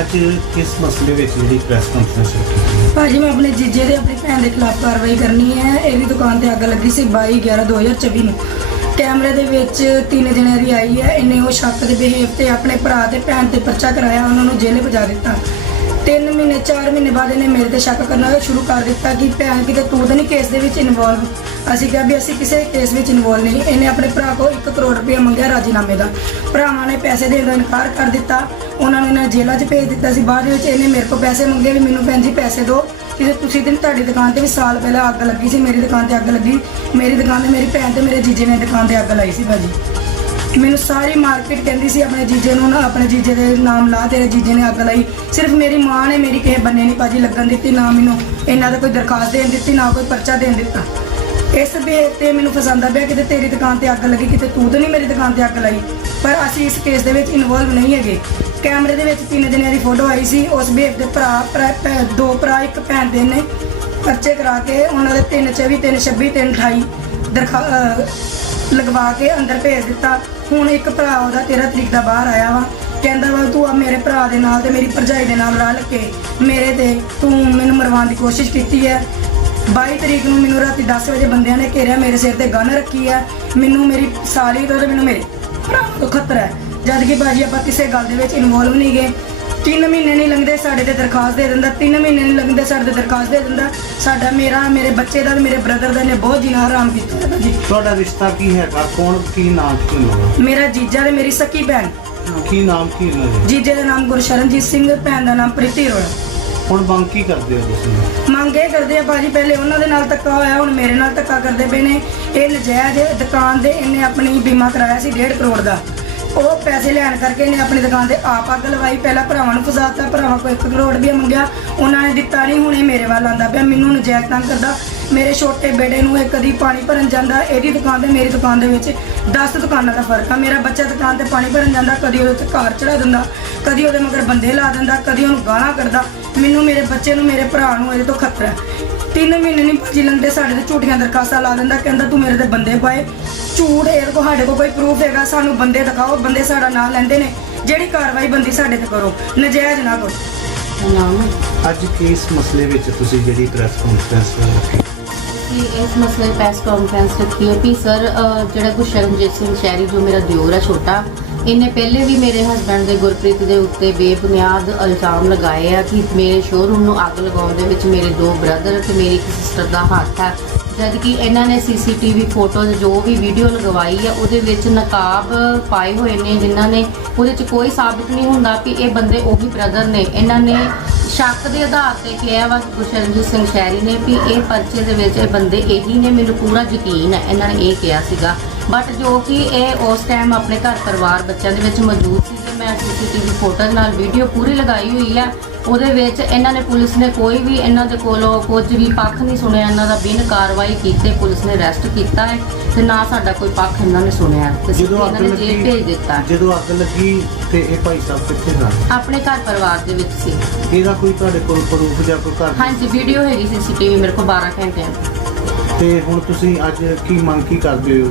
ਅੱਜ ਕਿਸ ਮਸਲੇ ਵਿੱਚ ਜਿਹੜੀ ਪ੍ਰੈਸ ਕਾਨਫਰੰਸ ਰੱਖੀ? ਭਾਜੀ ਮੈਂ ਆਪਣੇ ਜੀਜੇ ਦੇ, ਆਪਣੀ ਭੈਣ ਦੇ ਖਿਲਾਫ ਕਾਰਵਾਈ ਕਰਨੀ ਹੈ, ਇਹ ਵੀ ਦੁਕਾਨ ਤੇ ਅੱਗ ਲੱਗੀ ਸੀ 22 11 2024 ਨੂੰ। ਕੈਮਰੇ ਦੇ ਵਿੱਚ ਤਿੰਨ ਜਣਿਆਂ ਦੀ ਆਈ ਹੈ, ਇਹਨੇ ਉਹ ਸ਼ੱਕ ਦੇ ਬਿਹੇਵ ਤੇ ਆਪਣੇ ਭਰਾ ਤੇ ਭੈਣ ਤੇ ਪਰਚਾ ਕਰਾਇਆ, ਉਹਨਾਂ ਨੂੰ ਜੇਲ੍ਹ ਭਜਾ ਦਿੱਤਾ। ਤਿੰਨ ਮਹੀਨੇ 4 ਮਹੀਨੇ ਬਾਅਦ ਇਹਨੇ ਮੇਰੇ ਤੇ ਸ਼ੱਕ ਕਰਨਾ ਸ਼ੁਰੂ ਕਰ ਦਿੱਤਾ ਕਿ ਭੈਣ ਕਿਤੇ ਤੂੰ ਤਾਂ ਨਹੀਂ ਕੇਸ ਦੇ ਵਿੱਚ ਇਨਵੋਲਵ ਅਸੀਂ ਕਿਹਾ ਵੀ ਅਸੀਂ ਕਿਸੇ ਕੇਸ ਵਿੱਚ ਇਨਵੋਲਵ ਨਹੀਂ। ਇਹਨੇ ਆਪਣੇ ਭਰਾ ਕੋਲ 1 ਕਰੋੜ ਰੁਪਏ ਮੰਗਿਆ ਰਾਜੀਨਾਮੇ ਦਾ। ਭਰਾਵਾਂ ਨੇ ਪੈਸੇ ਦੇਣ ਦਾ ਇਨਕਾਰ ਕਰ ਦਿੱਤਾ। ਉਹਨਾਂ ਨੂੰ ਇਹਨਾਂ ਜੇਲ੍ਹਾਂ 'ਚ ਭੇਜ ਦਿੱਤਾ ਸੀ। ਬਾਅਦ ਵਿੱਚ ਇਹਨੇ ਮੇਰੇ ਕੋਲ ਪੈਸੇ ਮੰਗੇ ਵੀ ਮੈਨੂੰ ਭੈਣ ਜੀ ਪੈਸੇ ਦਿਓ। ਕਿ ਤੁਸੀਂ ਦਿਨ ਤੁਹਾਡੀ ਦੁਕਾਨ ਤੇ ਵੀ ਸਾਲ ਪਹਿਲਾਂ ਅੱਗ ਲੱਗੀ ਸੀ, ਮੇਰੀ ਦੁਕਾਨ ਤੇ ਅੱਗ ਲੱਗੀ। ਮੇਰੀ ਦੁਕਾਨ ਤੇ ਮੇਰੀ ਭੈਣ ਤੇ ਮੇਰੇ ਜੀਜੇ ਨੇ ਦੁਕਾਨ ਤੇ ਅੱਗ ਲਾਈ ਸੀ ਭਾਜੀ। ਮੈਨੂੰ ਸਾਰੀ ਮਾਰਕੀਟ ਕਹਿੰਦੀ ਸੀ, ਆਪਣੇ ਜੀਜੇ ਨੂੰ ਨਾ, ਆਪਣੇ ਜੀਜੇ ਦੇ ਨਾਮ ਲਾ, ਤੇਰੇ ਜੀਜੇ ਨੇ ਅੱਗ ਲਾਈ। ਸਿਰਫ ਮੇਰੀ ਮਾਂ ਨੇ ਮੇਰੀ ਕਿਸੇ ਬੰਨੇ ਨਹੀਂ ਭਾਜੀ ਲੱਗਣ ਦਿੱਤੀ, ਨਾ ਮੈਨੂੰ ਇਹਨਾਂ ਦਾ ਕੋਈ ਦਰਖਾਸਤ ਦੇਣ ਦਿੱਤੀ, ਨਾ ਕੋਈ ਪਰਚਾ ਦੇਣ ਦਿੱਤਾ। ਇਸ ਬਿਹੇਵ ਤੇ ਮੈਨੂੰ ਫਸਾਉਂਦਾ ਪਿਆ ਕਿਤੇ ਤੇਰੀ ਦੁਕਾਨ ਤੇ ਅੱਗ ਲੱਗੀ, ਕਿਤੇ ਤੂੰ ਤਾਂ ਨਹੀਂ ਮੇਰੀ ਦੁਕਾਨ ਤੇ ਅੱਗ ਲਾਈ। ਪਰ ਅਸੀਂ ਇਸ ਕੇਸ ਦੇ ਵਿੱਚ ਇਨਵੋਲਵ ਨਹੀਂ ਹੈਗੇ। ਕੈਮਰੇ ਦੇ ਵਿੱਚ ਤਿੰਨ ਦਿਨਾਂ ਦੀ ਫੋਟੋ ਆਈ ਸੀ। ਉਸ ਬਿਹੇਵ ਦੇ ਭਰਾ, ਭਰਾ- ਭੈ- ਦੋ ਭਰਾ, ਇੱਕ ਭੈਣ ਦੇ ਨੇ। ਪਰਚੇ ਕਰਾ ਕੇ ਉਹਨਾਂ ਦੇ 3 24 3 26 3 28 ਦਰਖਾ, ਅਹ, ਲਗਵਾ ਕੇ ਅੰਦਰ ਭੇਜ ਦਿੱਤਾ। ਹੁਣ ਇੱਕ ਭਰਾ ਉਹਦਾ 13 ਤਰੀਕ ਦਾ ਬਾਹਰ ਆਇਆ ਵਾ। ਕਹਿੰਦਾ ਵਾ, ਤੂੰ ਆ ਮੇਰੇ ਭਰਾ ਦੇ ਨਾਲ ਤੇ ਮੇਰੀ ਭਰਜਾਈ ਦੇ ਨਾਲ ਰਲ ਕੇ ਮੇਰੇ ਤੇ ਤੂੰ ਮੈਨੂੰ ਮਰਵਾਉਣ ਦੀ ਕੋਸ਼ਿਸ਼ ਕੀਤੀ ਹੈ। 22 ਤਰੀਕ ਨੂੰ ਮੈਨੂੰ ਰਾਤੀ 10 ਵਜੇ ਬੰਦਿਆਂ ਨੇ ਘੇਰਿਆ, ਮੇਰੇ ਸਿਰ ਤੇ ਗਨ ਰੱਖੀ ਹੈ। ਮੈਨੂੰ ਮੇਰੀ ਸਾਲੀ ਤੋਂ ਤੇ ਮੈਨੂੰ ਮੇਰੇ ਭਰਾ ਤੋਂ ਖਤਰਾ ਹੈ। ਜਦ ਕਿ ਭਾਜੀ ਆਪਾਂ ਕਿਸੇ ਗੱਲ ਦੇ ਵਿੱਚ ਇਨਵੋਲਵ ਨਹੀਂ ਗਏ। ਤਿੰਨ ਮਹੀਨੇ ਨਹੀਂ ਲੰਘਦੇ ਸਾਡੇ ਤੇ ਦਰਖਾਸਤ ਦੇ ਦਿੰਦਾ ਤਿੰਨ ਮਹੀਨੇ ਨਹੀਂ ਲੰਘਦੇ ਸਾਡੇ ਤੇ ਦਰਖਾਸਤ ਦੇ ਦਿੰਦਾ। ਸਾਡਾ ਮੇਰਾ ਮੇਰੇ ਬੱਚੇ ਦਾ ਤੇ ਮੇਰੇ ਬ੍ਰਦਰ ਦਾ ਨੇ ਬਹੁਤ ਜਿਨਾ ਹਰਾਮ ਕੀਤਾ ਹੈ ਭਾਜੀ। ਤੁਹਾਡਾ ਰਿਸ਼ਤਾ ਕੀ ਹੈਗਾ? ਕੌਣ ਕੀ ਨਾਮ ਕੀ ਦਾ ਮੇਰਾ ਜੀਜਾ ਤੇ ਮੇਰੀ ਸਕੀ ਭੈਣ। ਕੀ ਨਾਮ ਕੀ ਉਹਨਾਂ ਦਾ ਜੀਜੇ ਦਾ ਨਾਮ ਗੁਰਸ਼ਰਨਜੀਤ ਸਿੰਘ ਭੈਣ ਦਾ ਨਾਮ ਪ੍ਰੀਤੀ ਅਰੋੜਾ। ਹੁਣ ਮੰਗ ਕੀ ਕਰਦੇ ਹੋ ਤੁਸੀਂ? ਮੰਗ ਇਹ ਕਰਦੇ ਆ ਭਾਜੀ ਪਹਿਲੇ ਉਹਨਾਂ ਦੇ ਨਾਲ ਧੱਕਾ ਹੋਇਆ ਹੁਣ ਮੇਰੇ ਨਾਲ ਧੱਕਾ ਕਰਦੇ ਪਏ ਨੇ। ਇਹ ਨਜਾਇਜ਼ ਦੁਕਾਨ ਦੇ ਇਹਨੇ ਆਪਣੀ ਬੀਮਾ ਕਰਾਇਆ ਸੀ 1.5 ਕਰੋੜ ਦਾ। ਉਹ ਪੈਸੇ ਲੈਣ ਕਰਕੇ ਇਹਨੇ ਆਪਣੀ ਦੁਕਾਨ ਤੇ ਆਪ ਅੱਗ ਲਵਾਈ। ਪਹਿਲਾਂ ਭਰਾਵਾਂ ਨੂੰ ਫਸਾਤਾ, ਭਰਾਵਾਂ ਕੋਲ 1 ਕਰੋੜ ਵੀ ਮੰਗਿਆ। ਉਹਨਾਂ ਨੇ ਦਿੱਤਾ ਨਹੀਂ ਹੁਣ ਇਹ ਮੇਰੇ ਵੱਲ ਆਂਦਾ ਪਿਆ। ਮੈਨੂੰ ਨਜਾਇਜ਼ ਤੰਗ ਕਰਦਾ। ਮੇਰੇ ਛੋਟੇ ਬੇਟੇ ਨੂੰ ਇਹ ਕਦੀ ਪਾਣੀ ਭਰਨ ਜਾਂਦਾ। ਇਹਦੀ ਦੁਕਾਨ ਤੇ ਮੇਰੀ ਦੁਕਾਨ ਦੇ ਵਿੱਚ 10 ਦੁਕਾਨਾਂ ਦਾ ਫ਼ਰਕ ਆ। ਮੇਰਾ ਬੱਚਾ ਦੁਕਾਨ ਤੇ ਪਾਣੀ ਭਰਨ ਜਾਂਦਾ, ਕਦੀ ਉਹਦੇ ਤੇ ਕਾਰ ਚੜਾ ਦਿੰਦਾ, ਕਦੀ ਉਹਦੇ ਮਗਰ ਬੰਦੇ ਲਾ ਦਿੰਦਾ, ਕਦੀ ਉਹਨੂੰ ਗਾਲਾਂ ਕਰਦਾ ਮੈਨੂੰ ਮੇਰੇ ਬੱਚੇ ਨੂੰ, ਮੇਰੇ ਭਰਾ ਨੂੰ ਇਹਦੇ ਤੋਂ ਖਤਰਾ ਤਿੰਨ ਮਹੀਨੇ ਨਹੀਂ ਭਾਜੀ ਲੰਘਦੇ, ਸਾਡੇ ਤੇ ਝੂਠੀਆਂ ਦਰਖਾਸਤਾਂ ਲਾ ਦਿੰਦਾ, ਕਹਿੰਦਾ ਤੂੰ ਮੇਰੇ ਤੇ ਬੰਦੇ ਪਾਏ। ਝੂਠ ਇਹ ਕੋ ਸਾਡੇ ਕੋਲ ਕੋਈ ਪ੍ਰੂਫ ਹੈਗਾ ਸਾਨੂੰ ਬੰਦੇ ਦਿਖਾਓ ਬੰਦੇ ਸਾਡਾ ਨਾਂ ਲੈਂਦੇ ਨੇ। ਜਿਹੜੀ ਕਾਰਵਾਈ ਬੰਦੀ ਸਾਡੇ ਤੇ ਕਰੋ ਨਜਾਇਜ਼ ਨਾ ਕਰੋ। ਨਾਮ ਅੱਜ ਕਿਸ ਮਸਲੇ ਵਿੱਚ ਤੁਸੀਂ ਜਿਹੜੀ ਪ੍ਰੈਸ ਕਾਨਫਰੰਸ ਰੱਖੀ ਕਿ ਇਸ ਮਸਲੇ ਪ੍ਰੈਸ ਕਾਨਫਰੰਸ ਰੱਖੀ ਹੈ ਕਿ ਸਰ ਜਿਹੜਾ ਗੁਰਸ਼ਰਨਜੀਤ ਸਿੰਘ ਸ਼ਹਿਰੀ ਜੋ ਮੇਰਾ ਦਿਓਰ ਹੈ ਛੋਟਾ ਇਹਨੇ ਪਹਿਲੇ ਵੀ ਮੇਰੇ ਹਸਬੰਡ ਦੇ ਗੁਰਪ੍ਰੀਤ ਦੇ ਉੱਤੇ ਬੇਬੁਨਿਆਦ ਇਲਜ਼ਾਮ ਲਗਾਏ ਆ ਕਿ ਮੇਰੇ ਸ਼ੋਰੂਮ ਨੂੰ ਅੱਗ ਲਗਾਉਣ ਦੇ ਵਿੱਚ ਮੇਰੇ ਦੋ ਬ੍ਰਦਰ ਤੇ ਮੇਰੀ ਇੱਕ ਸਿਸਟਰ ਦਾ ਹੱਥ ਹੈ ਜਦ ਕਿ ਇਹਨਾਂ ਨੇ ਸੀਸੀਟੀਵੀ ਫੋਟੋਜ਼ ਜੋ ਵੀ ਵੀਡੀਓ ਲਗਵਾਈ ਹੈ ਉਹਦੇ ਵਿੱਚ ਨਕਾਬ ਪਾਏ ਹੋਏ ਨੇ ਜਿਨ੍ਹਾਂ ਨੇ ਉਹਦੇ 'ਚ ਕੋਈ ਸਾਬਤ ਨਹੀਂ ਹੁੰਦਾ ਕਿ ਇਹ ਬੰਦੇ ਉਹੀ ਬ੍ਰਦਰ ਨੇ। ਇਹਨਾਂ ਨੇ ਸ਼ੱਕ ਦੇ ਆਧਾਰ ਤੇ ਕਿਹਾ ਵਾ ਗੁਰਸ਼ਰਨਜੀਤ ਸਿੰਘ ਸ਼ਹਿਰੀ ਨੇ ਵੀ ਇਹ ਪਰਚੇ ਦੇ ਵਿੱਚ ਇਹ ਬੰਦੇ ਇਹੀ ਨੇ, ਮੈਨੂੰ ਪੂਰਾ ਯਕੀਨ ਹੈ। ਇਹਨਾਂ ਨੇ ਇਹ ਕਿਹਾ ਸੀਗਾ। ਬਟ ਜੋ ਕਿ ਇਹ ਉਸ ਟਾਈਮ ਆਪਣੇ ਘਰ ਪਰਿਵਾਰ ਬੱਚਿਆਂ ਦੇ ਵਿੱਚ ਮੌਜੂਦ ਸੀ ਤੇ ਮੈਂ ਸੀਸੀਟੀਵੀ ਫੋਟੋ ਨਾਲ ਵੀਡੀਓ ਪੂਰੀ ਲਗਾਈ ਹੋਈ ਆ ਉਹਦੇ ਵਿੱਚ ਇਹਨਾਂ ਨੇ ਪੁਲਿਸ ਨੇ ਕੋਈ ਵੀ ਇਹਨਾਂ ਦੇ ਕੋਲੋਂ ਕੁਝ ਵੀ ਪੱਖ ਨਹੀਂ ਸੁਣਿਆ। ਇਹਨਾਂ ਦਾ ਬਿਨ ਕਾਰਵਾਈ ਕੀਤੇ ਪੁਲਿਸ ਨੇ ਅਰੈਸਟ ਕੀਤਾ ਹੈ ਤੇ ਨਾ ਸਾਡਾ ਕੋਈ ਪੱਖ ਇਹਨਾਂ ਨੇ ਸੁਣਿਆ। ਤੇ ਸਿੱਧੇ ਜਦੋਂ ਇਹਨਾਂ ਅੱਗ ਨੇ ਜੇਲ੍ਹ ਭੇਜ ਦਿੱਤਾ। ਜਦੋਂ ਅੱਗ ਲੱਗੀ ਤੇ ਇਹ ਭਾਈ ਸਾਹਿਬ ਕਿੱਥੇ ਸਨ ਆਪਣੇ ਘਰ ਪਰਿਵਾਰ ਦੇ ਵਿੱਚ ਸੀ। ਇਹਦਾ ਕੋਈ ਤੁਹਾਡੇ ਕੋਲ ਪ੍ਰੂਫ ਜਾਂ ਕੋਈ ਘਰ? ਹਾਂਜੀ ਵੀਡੀਓ ਹੈਗੀ ਸੀਸੀਟੀਵੀ ਮੇਰੇ ਕੋਲ 12 ਘੰਟਿਆਂ ਦੀ। ਤੇ ਹੁਣ ਤੁਸੀਂ ਅੱਜ ਕੀ ਮੰਗ ਕੀ ਕਰਦੇ ਹੋ?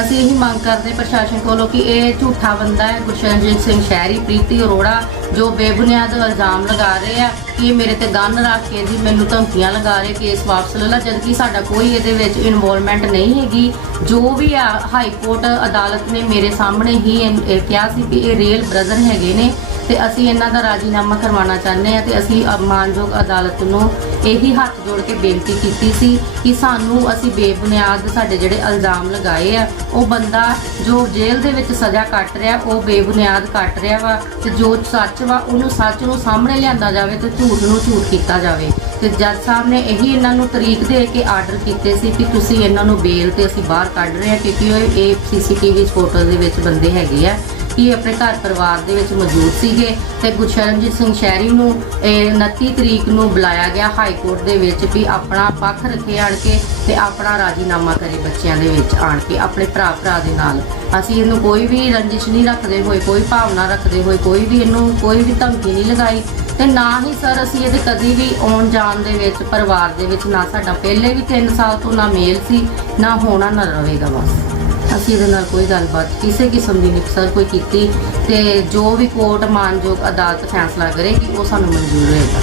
ਅਸੀਂ ਇਹੀ ਮੰਗ ਕਰਦੇ ਪ੍ਰਸ਼ਾਸਨ ਕੋਲੋਂ ਕਿ ਇਹ ਝੂਠਾ ਬੰਦਾ ਹੈ ਗੁਰਸ਼ਰਨਜੀਤ ਸਿੰਘ ਸ਼ਹਿਰੀ, ਪ੍ਰੀਤੀ ਅਰੋੜਾ, ਜੋ ਬੇਬੁਨਿਆਦ ਇਲਜ਼ਾਮ ਲਗਾ ਰਹੇ ਆ ਕਿ ਮੇਰੇ ਤੇ ਗੰਨ ਰੱਖ ਕੇ ਜੀ ਮੈਨੂੰ ਧਮਕੀਆਂ ਲਗਾ ਰਹੇ ਕੇਸ ਵਾਪਸ ਲੈ ਲਾ, ਜਦਕਿ ਸਾਡਾ ਕੋਈ ਇਹਦੇ ਵਿੱਚ ਇਨਵੋਲਵਮੈਂਟ ਨਹੀਂ ਹੈਗੀ। ਜੋ ਵੀ ਆ, ਹਾਈ ਕੋਰਟ ਅਦਾਲਤ ਨੇ ਮੇਰੇ ਸਾਹਮਣੇ ਹੀ ਇਹ ਕਿਹਾ ਸੀ ਕਿ ਇਹ ਰੀਅਲ ਬ੍ਰਦਰ ਹੈਗੇ ਨੇ। ਤੇ ਅਸੀਂ ਇਹਨਾਂ ਦਾ ਰਾਜੀਨਾਮਾ ਕਰਵਾਉਣਾ ਚਾਹੁੰਦੇ ਆ ਤੇ ਅਸੀਂ ਮਾਨਯੋਗ ਅਦਾਲਤ ਨੂੰ ਇਹੀ ਹੱਥ ਜੋੜ ਕੇ ਬੇਨਤੀ ਕੀਤੀ ਸੀ ਕਿ ਸਾਨੂੰ ਅਸੀਂ ਬੇਬੁਨਿਆਦ ਸਾਡੇ ਜਿਹੜੇ ਇਲਜ਼ਾਮ ਲਗਾਏ ਆ, ਉਹ ਬੰਦਾ ਜੋ ਜੇਲ੍ਹ ਦੇ ਵਿੱਚ ਸਜ਼ਾ ਕੱਟ ਰਿਹਾ, ਉਹ ਬੇਬੁਨਿਆਦ ਕੱਟ ਰਿਹਾ ਵਾ ਤੇ ਜੋ ਸੱਚ ਵਾ ਉਹਨੂੰ ਸੱਚ ਨੂੰ ਸਾਹਮਣੇ ਲਿਆਂਦਾ ਜਾਵੇ ਤੇ ਝੂਠ ਨੂੰ ਝੂਠ ਕੀਤਾ ਜਾਵੇ। ਤੇ ਜੱਜ ਸਾਹਿਬ ਨੇ ਇਹੀ ਇਹਨਾਂ ਨੂੰ ਤਰੀਕ ਦੇ ਕੇ ਆਰਡਰ ਕੀਤੇ ਸੀ ਕਿ ਤੁਸੀਂ ਇਹਨਾਂ ਨੂੰ ਬੇਲ ਤੇ ਅਸੀਂ ਬਾਹਰ ਕੱਢ ਰਹੇ ਹਾਂ ਕਿਉਂਕਿ ਉਹ ਇਹ ਸੀਸੀਟੀਵੀ ਫੋਟੋ ਦੇ ਵਿੱਚ ਬੰਦੇ ਹੈਗੇ ਆ। ਕਿ ਆਪਣੇ ਘਰ ਪਰਿਵਾਰ ਦੇ ਵਿੱਚ ਮੌਜੂਦ ਸੀਗੇ ਤੇ ਗੁਰਸ਼ਰਨਜੀਤ ਸਿੰਘ ਸ਼ਹਿਰੀ ਨੂੰ ਇਹ 29 ਤਰੀਕ ਨੂੰ ਬੁਲਾਇਆ ਗਿਆ ਹਾਈ ਕੋਰਟ ਦੇ ਵਿੱਚ ਵੀ ਆਪਣਾ ਪੱਖ ਰੱਖੇ ਆਣ ਕੇ ਤੇ ਆਪਣਾ ਰਾਜੀਨਾਮਾ ਕਰੇ ਬੱਚਿਆਂ ਦੇ ਵਿੱਚ ਆਣ ਕੇ ਆਪਣੇ ਭਰਾ ਭਰਾ ਦੇ ਨਾਲ। ਅਸੀਂ ਇਹਨੂੰ ਕੋਈ ਵੀ ਰੰਜਿਸ਼ ਨਹੀਂ ਰੱਖਦੇ ਹੋਏ, ਕੋਈ ਭਾਵਨਾ ਰੱਖਦੇ ਹੋਏ, ਕੋਈ ਵੀ ਇਹਨੂੰ ਕੋਈ ਵੀ ਧਮਕੀ ਨਹੀਂ ਲਗਾਈ। ਤੇ ਨਾ ਹੀ ਸਰ ਅਸੀਂ ਇਹਦੇ ਕਦੀ ਵੀ ਆਉਣ ਜਾਣ ਦੇ ਵਿੱਚ ਪਰਿਵਾਰ ਦੇ ਵਿੱਚ ਨਾ ਸਾਡਾ ਪਹਿਲੇ ਵੀ 3 ਸਾਲ ਤੋਂ ਨਾ ਮੇਲ ਸੀ, ਨਾ ਹੋਣਾ ਨਾ ਰਹੇਗਾ ਬਸ। ਅਸੀਂ ਇਹਦੇ ਨਾਲ ਕੋਈ ਗੱਲਬਾਤ ਕਿਸੇ ਕਿਸਮ ਦੀ ਨਹੀਂ ਸਰ ਕੋਈ ਕੀਤੀ। ਤੇ ਜੋ ਵੀ ਕੋਰਟ ਮਾਨਯੋਗ ਅਦਾਲਤ ਫੈਸਲਾ ਕਰੇਗੀ ਉਹ ਸਾਨੂੰ ਮਨਜ਼ੂਰ ਹੋਏਗਾ।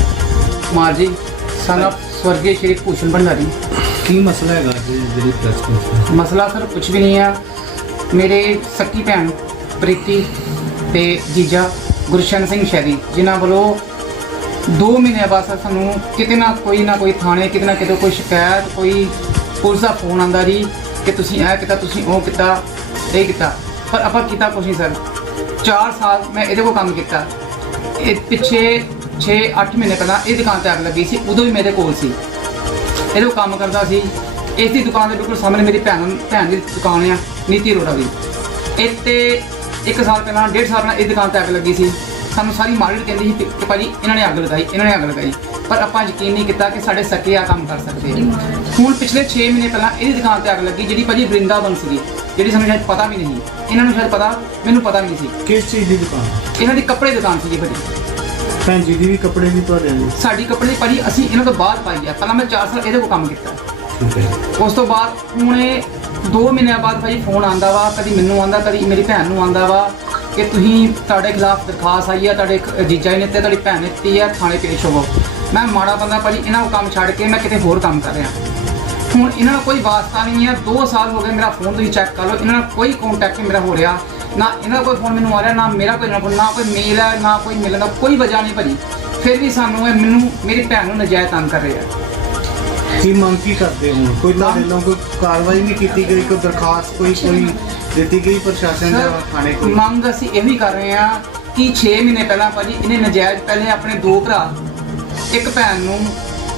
ਕੁਮਾਰ ਜੀ of ਸਵਰਗੀ ਸ਼੍ਰੀ ਭੂਸ਼ਣ ਭੰਡਾਰੀ। ਕੀ ਮਸਲਾ ਹੈਗਾ ਜੀ ਜਿਹੜੀ ਪ੍ਰੈਸ ਕਾਨਫਰੰਸ ਮਸਲਾ ਸਰ ਕੁਝ ਵੀ ਨਹੀਂ ਆ। ਮੇਰੇ ਸੱਕੀ ਭੈਣ ਪ੍ਰੀਤੀ ਤੇ ਜੀਜਾ ਗੁਰਸ਼ਨ ਸਿੰਘ ਸ਼ੈਰੀ ਜਿਨ੍ਹਾਂ ਵੱਲੋਂ 2 ਮਹੀਨੇ ਬਾਅਦ ਸਰ ਸਾਨੂੰ ਕਿਤੇ ਨਾ ਕੋਈ ਨਾ ਕੋਈ ਥਾਣੇ ਕਿਤੇ ਨਾ ਕਿਤੇ ਕੋਈ ਸ਼ਿਕਾਇਤ ਕੋਈ ਪੁਲਿਸ ਦਾ ਫੋਨ ਆਂਦਾ ਜੀ। ਕਿ ਤੁਸੀਂ ਇਹ ਕੀਤਾ, ਤੁਸੀਂ ਉਹ ਕੀਤਾ, ਇਹ ਕੀਤਾ। ਪਰ ਆਪਾਂ ਕੀਤਾ ਕੁਛ ਨਹੀਂ ਸਰ 4 ਸਾਲ ਮੈਂ ਇਹਦੇ ਕੋਲ ਕੰਮ ਕੀਤਾ। ਇਹ ਪਿੱਛੇ 6-8 ਮਹੀਨੇ ਪਹਿਲਾਂ ਇਹ ਦੁਕਾਨ ਤੇ ਅੱਗ ਲੱਗੀ ਸੀ, ਉਦੋਂ ਵੀ ਮੇਰੇ ਕੋਲ ਸੀ। ਇਹਦੇ ਕੋਲ ਕੰਮ ਕਰਦਾ ਸੀ। ਇਸ ਦੀ ਦੁਕਾਨ ਦੇ ਬਿਲਕੁਲ ਸਾਹਮਣੇ ਮੇਰੀ ਭੈਣ ਭੈਣ ਦੀ ਦੁਕਾਨ ਆ, ਨੀਤੀ ਰੋੜਾ ਦੀ ਇੱਥੇ ਇੱਕ ਸਾਲ ਪਹਿਲਾਂ, ਡੇਢ ਸਾਲ ਪਹਿਲਾਂ ਇਹ ਦੁਕਾਨ ਤੇ ਅੱਗ ਲੱਗੀ ਸੀ। ਸਾਨੂੰ ਸਾਰੀ ਮਾਰਕੀਟ ਕਹਿੰਦੀ ਸੀ ਕਿ- ਭਾਜੀ ਇਹਨਾਂ ਨੇ ਅੱਗ ਲਗਾਈ ਇਹਨਾਂ ਨੇ ਅੱਗ ਲਗਾਈ। ਪਰ ਆਪਾਂ ਯਕੀਨ ਨਹੀਂ ਕੀਤਾ ਕਿ ਸਾਡੇ ਸਕੇ ਆ ਕੰਮ ਕਰ ਸਕਦੇ ਹੁਣ ਪਿਛਲੇ 6 ਮਹੀਨੇ ਪਹਿਲਾਂ ਇਹਦੀ ਦੁਕਾਨ ਤੇ ਅੱਗ ਲੱਗੀ ਜਿਹੜੀ ਭਾਜੀ ਬ੍ਰਿੰਦਾਵਨ ਸੀਗੀ ਜਿਹੜੀ ਸਾਨੂੰ ਸ਼ਾਇਦ ਪਤਾ ਵੀ ਨਹੀਂ ਇਹਨਾਂ ਨੂੰ ਸ਼ਾਇਦ ਪਤਾ ਮੈਨੂੰ ਪਤਾ ਨਹੀਂ ਸੀ। ਕਿਸ ਚੀਜ਼ ਦੀ ਦੁਕਾਨ? ਇਹਨਾਂ ਦੀ ਕੱਪੜੇ ਦੁਕਾਨ ਸੀਗੀ ਭਾਜੀ। ਭੈਣ ਜੀ ਦੀ ਵੀ ਕੱਪੜੇ ਦੀ ਤੁਹਾਡੇ ਦੀ ਸਾਡੀ ਕੱਪੜੇ ਦੀ ਭਾਜੀ ਅਸੀਂ ਇਹਨਾਂ ਤੋਂ ਬਾਅਦ ਪਾਈ ਆ। ਪਹਿਲਾਂ ਮੈਂ 4 ਸਾਲ ਇਹਦੇ ਕੋਲ ਕੰਮ ਕੀਤਾ। ਠੀਕ ਹੈ। ਉਸ ਤੋਂ ਬਾਅਦ ਹੁਣ ਇਹ 2 ਮਹੀਨਿਆਂ ਬਾਅਦ ਭਾਈ ਫੋਨ ਆਂਦਾ ਵਾ ਕਦੀ ਮੈਨੂੰ ਆਂਦਾ ਕਦੀ ਮੇਰੀ ਭੈਣ ਨੂੰ ਆਂਦਾ ਵਾ। ਕਿ ਤੁਸੀਂ ਤੁਹਾਡੇ ਖਿਲਾਫ ਦਰਖਾਸਤ ਆਈ ਆ ਤੁਹਾਡੇ ਜੀਜਾ ਜੀ ਨੇ ਤੇ ਤੁਹਾਡੀ ਭੈਣ ਨੇ ਦਿੱਤੀ ਆ ਥਾਣੇ ਪੇਸ਼ ਹੋਵੋ। ਮੈਂ ਮਾੜਾ ਬੰਦਾ ਭਾਜੀ ਇਹਨਾਂ ਨੂੰ ਕੰਮ ਛੱਡ ਕੇ ਮੈਂ ਕਿਤੇ ਹੋਰ ਕੰਮ ਕਰ ਰਿਹਾ। ਹੁਣ ਇਹਨਾਂ ਨਾਲ ਕੋਈ ਵਾਸਤਾ ਨਹੀਂ ਹੈ 2 ਸਾਲ ਹੋ ਗਏ ਮੇਰਾ ਫੋਨ ਤੁਸੀਂ ਚੈੱਕ ਕਰ ਲਓ ਇਹਨਾਂ ਨਾਲ ਕੋਈ ਕੰਟੈਕਟ ਮੇਰਾ ਹੋ ਰਿਹਾ। ਨਾ ਇਹਨਾਂ ਦਾ ਕੋਈ ਫੋਨ ਮੈਨੂੰ ਆ ਰਿਹਾ ਨਾ ਮੇਰਾ ਕੋਈ ਨਾ ਨਾ ਕੋਈ ਮੇਲ ਹੈ ਨਾ ਕੋਈ ਮਿਲਣ ਦਾ ਕੋਈ ਵਜ੍ਹਾ ਨਹੀਂ ਭਾਜੀ। ਫਿਰ ਵੀ ਸਾਨੂੰ ਇਹ ਮੈਨੂੰ ਮੇਰੀ ਭੈਣ ਨੂੰ ਨਜਾਇਜ਼ ਤੰਗ ਕਰ ਰਿਹਾ ਕੀ ਮੰਗ ਕੀ ਕਰਦੇ ਹੋ? ਕੋਈ ਤੁਹਾਡੇ ਵੱਲੋਂ ਕੋਈ ਕਾਰਵਾਈ ਨਹੀਂ ਕੀਤੀ ਗਈ ਕੋਈ ਦਰਖਾਸਤ ਕੋਈ ਕੋਈ ਦਿੱਤੀ ਗਈ ਪ੍ਰਸ਼ਾਸਨ ਜਾਂ ਥਾਣੇ ਕੋਈ? ਮੰਗ ਅਸੀਂ ਇਹ ਵੀ ਕਰ ਰਹੇ ਹਾਂ ਕਿ 6 ਮਹੀਨੇ ਪਹਿਲਾਂ ਭਾਜੀ ਇਹਨੇ ਨਜਾਇਜ਼ ਪਹਿਲੇ ਆਪਣੇ ਦੋ ਭਰਾ ਇੱਕ ਭੈਣ ਨੂੰ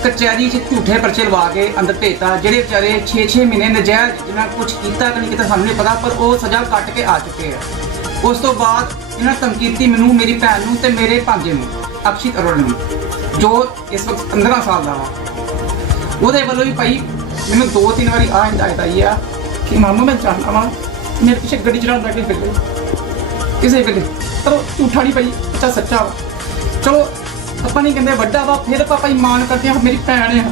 ਕਚਹਿਰੀ 'ਚ ਝੂਠੇ ਪਰਚੇ ਲਵਾ ਕੇ ਅੰਦਰ ਭੇਜਤਾ ਜਿਹੜੇ ਵਿਚਾਰੇ 6-6 ਮਹੀਨੇ ਨਜਾਇਜ਼ ਜਿਨ੍ਹਾਂ ਕੁਝ ਕੀਤਾ ਕਿ ਨਹੀਂ ਕੀਤਾ ਸਾਨੂੰ ਨਹੀਂ ਪਤਾ ਪਰ ਉਹ ਸਜ਼ਾ ਕੱਟ ਕੇ ਆ ਚੁੱਕੇ ਆ। ਉਸ ਤੋਂ ਬਾਅਦ ਇਹਨਾਂ ਦਿੱਤੀ ਮੈਨੂੰ ਮੇਰੀ ਭੈਣ ਨੂੰ ਤੇ ਮੇਰੇ ਭਾਂਜੇ ਨੂੰ ਅਕਸ਼ਿਤ ਅਰੋੜ ਨੂੰ ਜੋ ਇਸ ਵਕਤ 15 ਸਾਲ ਦਾ ਵਾ। ਉਹਦੇ ਵੱਲੋਂ ਵੀ ਭਾਈ ਮੈਨੂੰ ਦੋ ਤਿੰਨ ਵਾਰੀ ਆ ਹਦਾਇਤ ਆਈ ਆ ਕਿ ਮਾਮਾ ਮੈਂ ਚਾਹਨਾ ਵਾਂ। ਮੇਰੇ ਪਿੱਛੇ ਗੱਡੀ ਚਲਾਉਣ ਲੱਗੇ ਫਿਰਦੇ ਕਿਸੇ ਵੇਲੇ ਪਰ ਝੂਠਾ ਨਹੀਂ ਭਾਈ ਅੱਛਾ ਸੱਚਾ ਵਾ। ਚਲੋ ਆਪਾਂ ਨਹੀਂ ਕਹਿੰਦੇ ਵੱਡਾ ਵਾ ਫਿਰ ਆਪਾਂ ਭਾਈ ਮਾਨ ਕਰਦੇ ਆ ਮੇਰੀ ਭੈਣ ਆ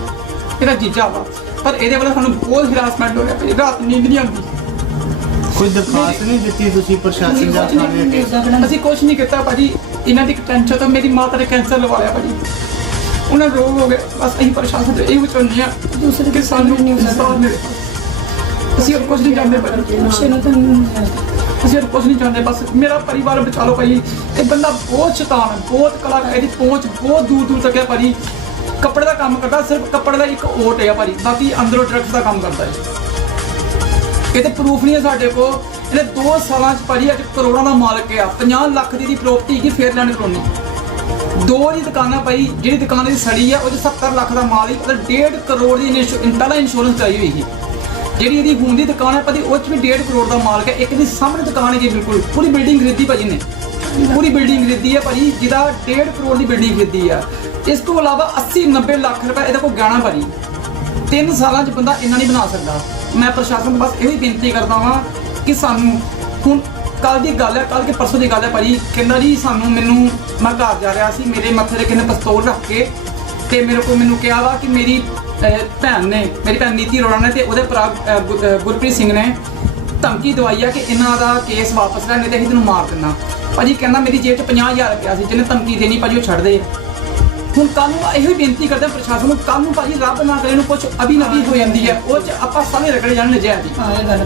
ਇਹਦਾ ਜੀਜਾ ਵਾ। ਪਰ ਇਹਦੇ ਵੱਲੋਂ ਸਾਨੂੰ ਬਹੁਤ ਹਰਾਸਮੈਂਟ ਹੋ ਰਿਹਾ ਭਾਈ ਰਾਤ ਨੀਂਦ ਨਹੀਂ ਆਉਂਦੀ। ਕੋਈ ਦਰਖਾਸਤ ਨਹੀਂ ਦਿੱਤੀ ਤੁਸੀਂ ਪ੍ਰਸ਼ਾਸਨ ਜਾਂ ਥਾਣੇ ਅੱਗੇ? ਅਸੀਂ ਕੁਝ ਨਹੀਂ ਕੀਤਾ ਭਾਜੀ। ਇਹਨਾਂ ਦੀ ਟੈਨਸ਼ਨ ਤੋਂ ਮੇਰੀ ਮਾਤਾ ਨੇ ਕੈਂਸਰ ਲਵਾ ਲਿਆ ਭਾਜੀ। ਉਹਨਾਂ ਰੋਗ ਹੋ ਗਿਆ ਬਸ ਅਸੀਂ ਪ੍ਰਸ਼ਾਸਨ ਤੋਂ ਇਹ ਚਾਹੁੰਦੇ ਆ ਦੂਸਰੇ ਕਿ ਸਾਨੂੰ ਇਨਸਾਫ ਮਿਲੇ। ਅਸੀਂ ਹੋਰ ਕੁਝ ਨਹੀਂ ਤਾਂ ਅਸੀਂ ਹੋਰ ਕੁਝ ਨਹੀਂ ਚਾਹੁੰਦੇ ਬਸ ਮੇਰਾ ਪਰਿਵਾਰ ਬਚਾ ਲਓ ਭਾਈ। ਇਹ ਬੰਦਾ ਬਹੁਤ ਸ਼ੈਤਾਨ ਹੈ ਬਹੁਤ ਕਲਾਕਾਰ ਇਹਦੀ ਪਹੁੰਚ ਬਹੁਤ ਦੂਰ ਦੂਰ ਤੱਕ ਹੈ ਭਾਜੀ ਕੱਪੜੇ ਦਾ ਕੰਮ ਕਰਦਾ ਸਿਰਫ ਕੱਪੜੇ ਦਾ ਇੱਕ ਓਟ ਹੈ ਭਾਜੀ ਬਾਕੀ ਅੰਦਰੋਂ ਡਰੱਗਸ ਦਾ ਕੰਮ ਕਰਦਾ ਹੈ ਇਹ ਤੇ ਪ੍ਰੂਫ ਨਹੀਂ ਹੈ ਸਾਡੇ ਕੋਲ। ਇਹਨੇ 2 ਸਾਲਾਂ ਚ ਭਾਜੀ ਅੱਜ ਕਰੋੜਾਂ ਦਾ ਮਾਲਕ ਆ 50 ਲੱਖ ਦੀ ਦੀ ਪ੍ਰਾਪਰਟੀ ਕੀ ਫੇਅਰ ਲੈਂਡ ਕਲੋਨੀ। ਦੋ ਦੀ ਦੁਕਾਨਾਂ ਭਾਈ ਜਿਹੜੀ ਦੁਕਾਨ ਦੀ ਸੜੀ ਆ ਉਹ 'ਚ 70 ਲੱਖ ਦਾ ਮਾਲ ਹੀ। ਉਹਦਾ 1.5 ਕਰੋੜ ਦੀ ਪਹਿਲਾਂ ਇੰਸ਼ੋਰੈਂਸ ਚਾਹੀ ਹੋਈ ਸੀ ਜਿਹੜੀ ਇਹਦੀ ਹੁਣ ਦੀ ਦੁਕਾਨ ਹੈ, ਭਾਜੀ, ਉਹ 'ਚ ਵੀ 1.5 ਕਰੋੜ ਦਾ ਮਾਲਕ ਹੈ। ਇੱਕ ਦੀ ਸਾਹਮਣੇ ਦੁਕਾਨ ਹੈਗੀ, ਬਿਲਕੁਲ। ਪੂਰੀ ਬਿਲਡਿੰਗ ਖਰੀਦੀ ਭਾਜੀ ਨੇ ਪੂਰੀ ਬਿਲਡਿੰਗ ਖਰੀਦੀ ਹੈ ਭਾਜੀ, ਜਿਹਦਾ 1.5 ਕਰੋੜ ਦੀ ਬਿਲਡਿੰਗ ਖਰੀਦੀ ਆ ਇਸ ਤੋਂ ਇਲਾਵਾ 80 90 ਲੱਖ ਰੁਪਏ ਇਹਦੇ ਕੋਲ ਗਹਿਣਾ ਭਾਜੀ। ਤਿੰਨ ਸਾਲਾਂ 'ਚ ਬੰਦਾ ਇੰਨਾ ਨਹੀਂ ਬਣਾ ਸਕਦਾ। ਮੈਂ ਪ੍ਰਸ਼ਾਸਨ ਨੂੰ ਬਸ ਇਹੀ ਬੇਨਤੀ ਕਰਦਾ ਵਾਂ ਕਿ ਸਾਨੂੰ ਹੁਣ ਕੱਲ ਦੀ ਗੱਲ ਹੈ ਕੱਲ ਕੇ ਪਰਸੋਂ ਦੀ ਗੱਲ ਹੈ ਭਾਜੀ, ਕਹਿੰਦਾ ਜੀ ਸਾਨੂੰ ਮੈਨੂੰ, ਮੈਂ ਘਰ ਜਾ ਰਿਹਾ ਸੀ, ਮੇਰੇ ਮੱਥੇ ਤੇ ਕਿਨੇ ਪਿਸਤੌਲ ਰੱਖ ਕੇ ਤੇ ਮੇਰੇ ਕੋਲ ਮੈਨੂੰ ਕਿਹਾ ਵਾ ਕਿ ਮੇਰੀ ਭੈਣ ਨੇ ਮੇਰੀ ਭੈਣ ਨੀਤੀ ਰੋੜਾ ਨੇ ਤੇ ਉਹਦੇ ਭਰਾ ਅਹ, ਗੁਰਪ੍ਰੀਤ ਸਿੰਘ ਨੇ ਧਮਕੀ ਦਵਾਈ ਆ ਕਿ ਇਹਨਾਂ ਦਾ ਕੇਸ ਵਾਪਸ ਲੈ ਨਹੀਂ ਤੇ ਅਸੀਂ ਤੈਨੂੰ ਮਾਰ ਦਿੰਨਾ। ਭਾਜੀ ਕਹਿੰਦਾ ਮੇਰੀ ਜੇਬ 'ਚ 50000 ਰੁਪਇਆ ਸੀ ਜਿਹਨੇ ਧਮਕੀ ਦੇਣੀ ਭਾਜੀ ਉਹ ਛੱਡ ਦੇ। ਹੁਣ ਕੱਲ ਨੂੰ ਇਹੋ ਹੀ ਬੇਨਤੀ ਕਰਦੇ ਹਾਂ ਪ੍ਰਸ਼ਾਸਨ ਨੂੰ ਕੱਲ ਨੂੰ ਭਾਜੀ ਰੱਬ ਨਾ ਕਰੇ ਨੂੰ ਕੁਝ ਅਭੀ ਨਬੀ ਹੋ ਜਾਂਦੀ ਹੈ ਉਹ 'ਚ ਆਪਾਂ ਸਾਰੇ ਰਗੜੇ ਜਾਣ ਨਜਾਇਜ਼। ਜੀ ਹਾਂ ਇਹ ਗੱਲ।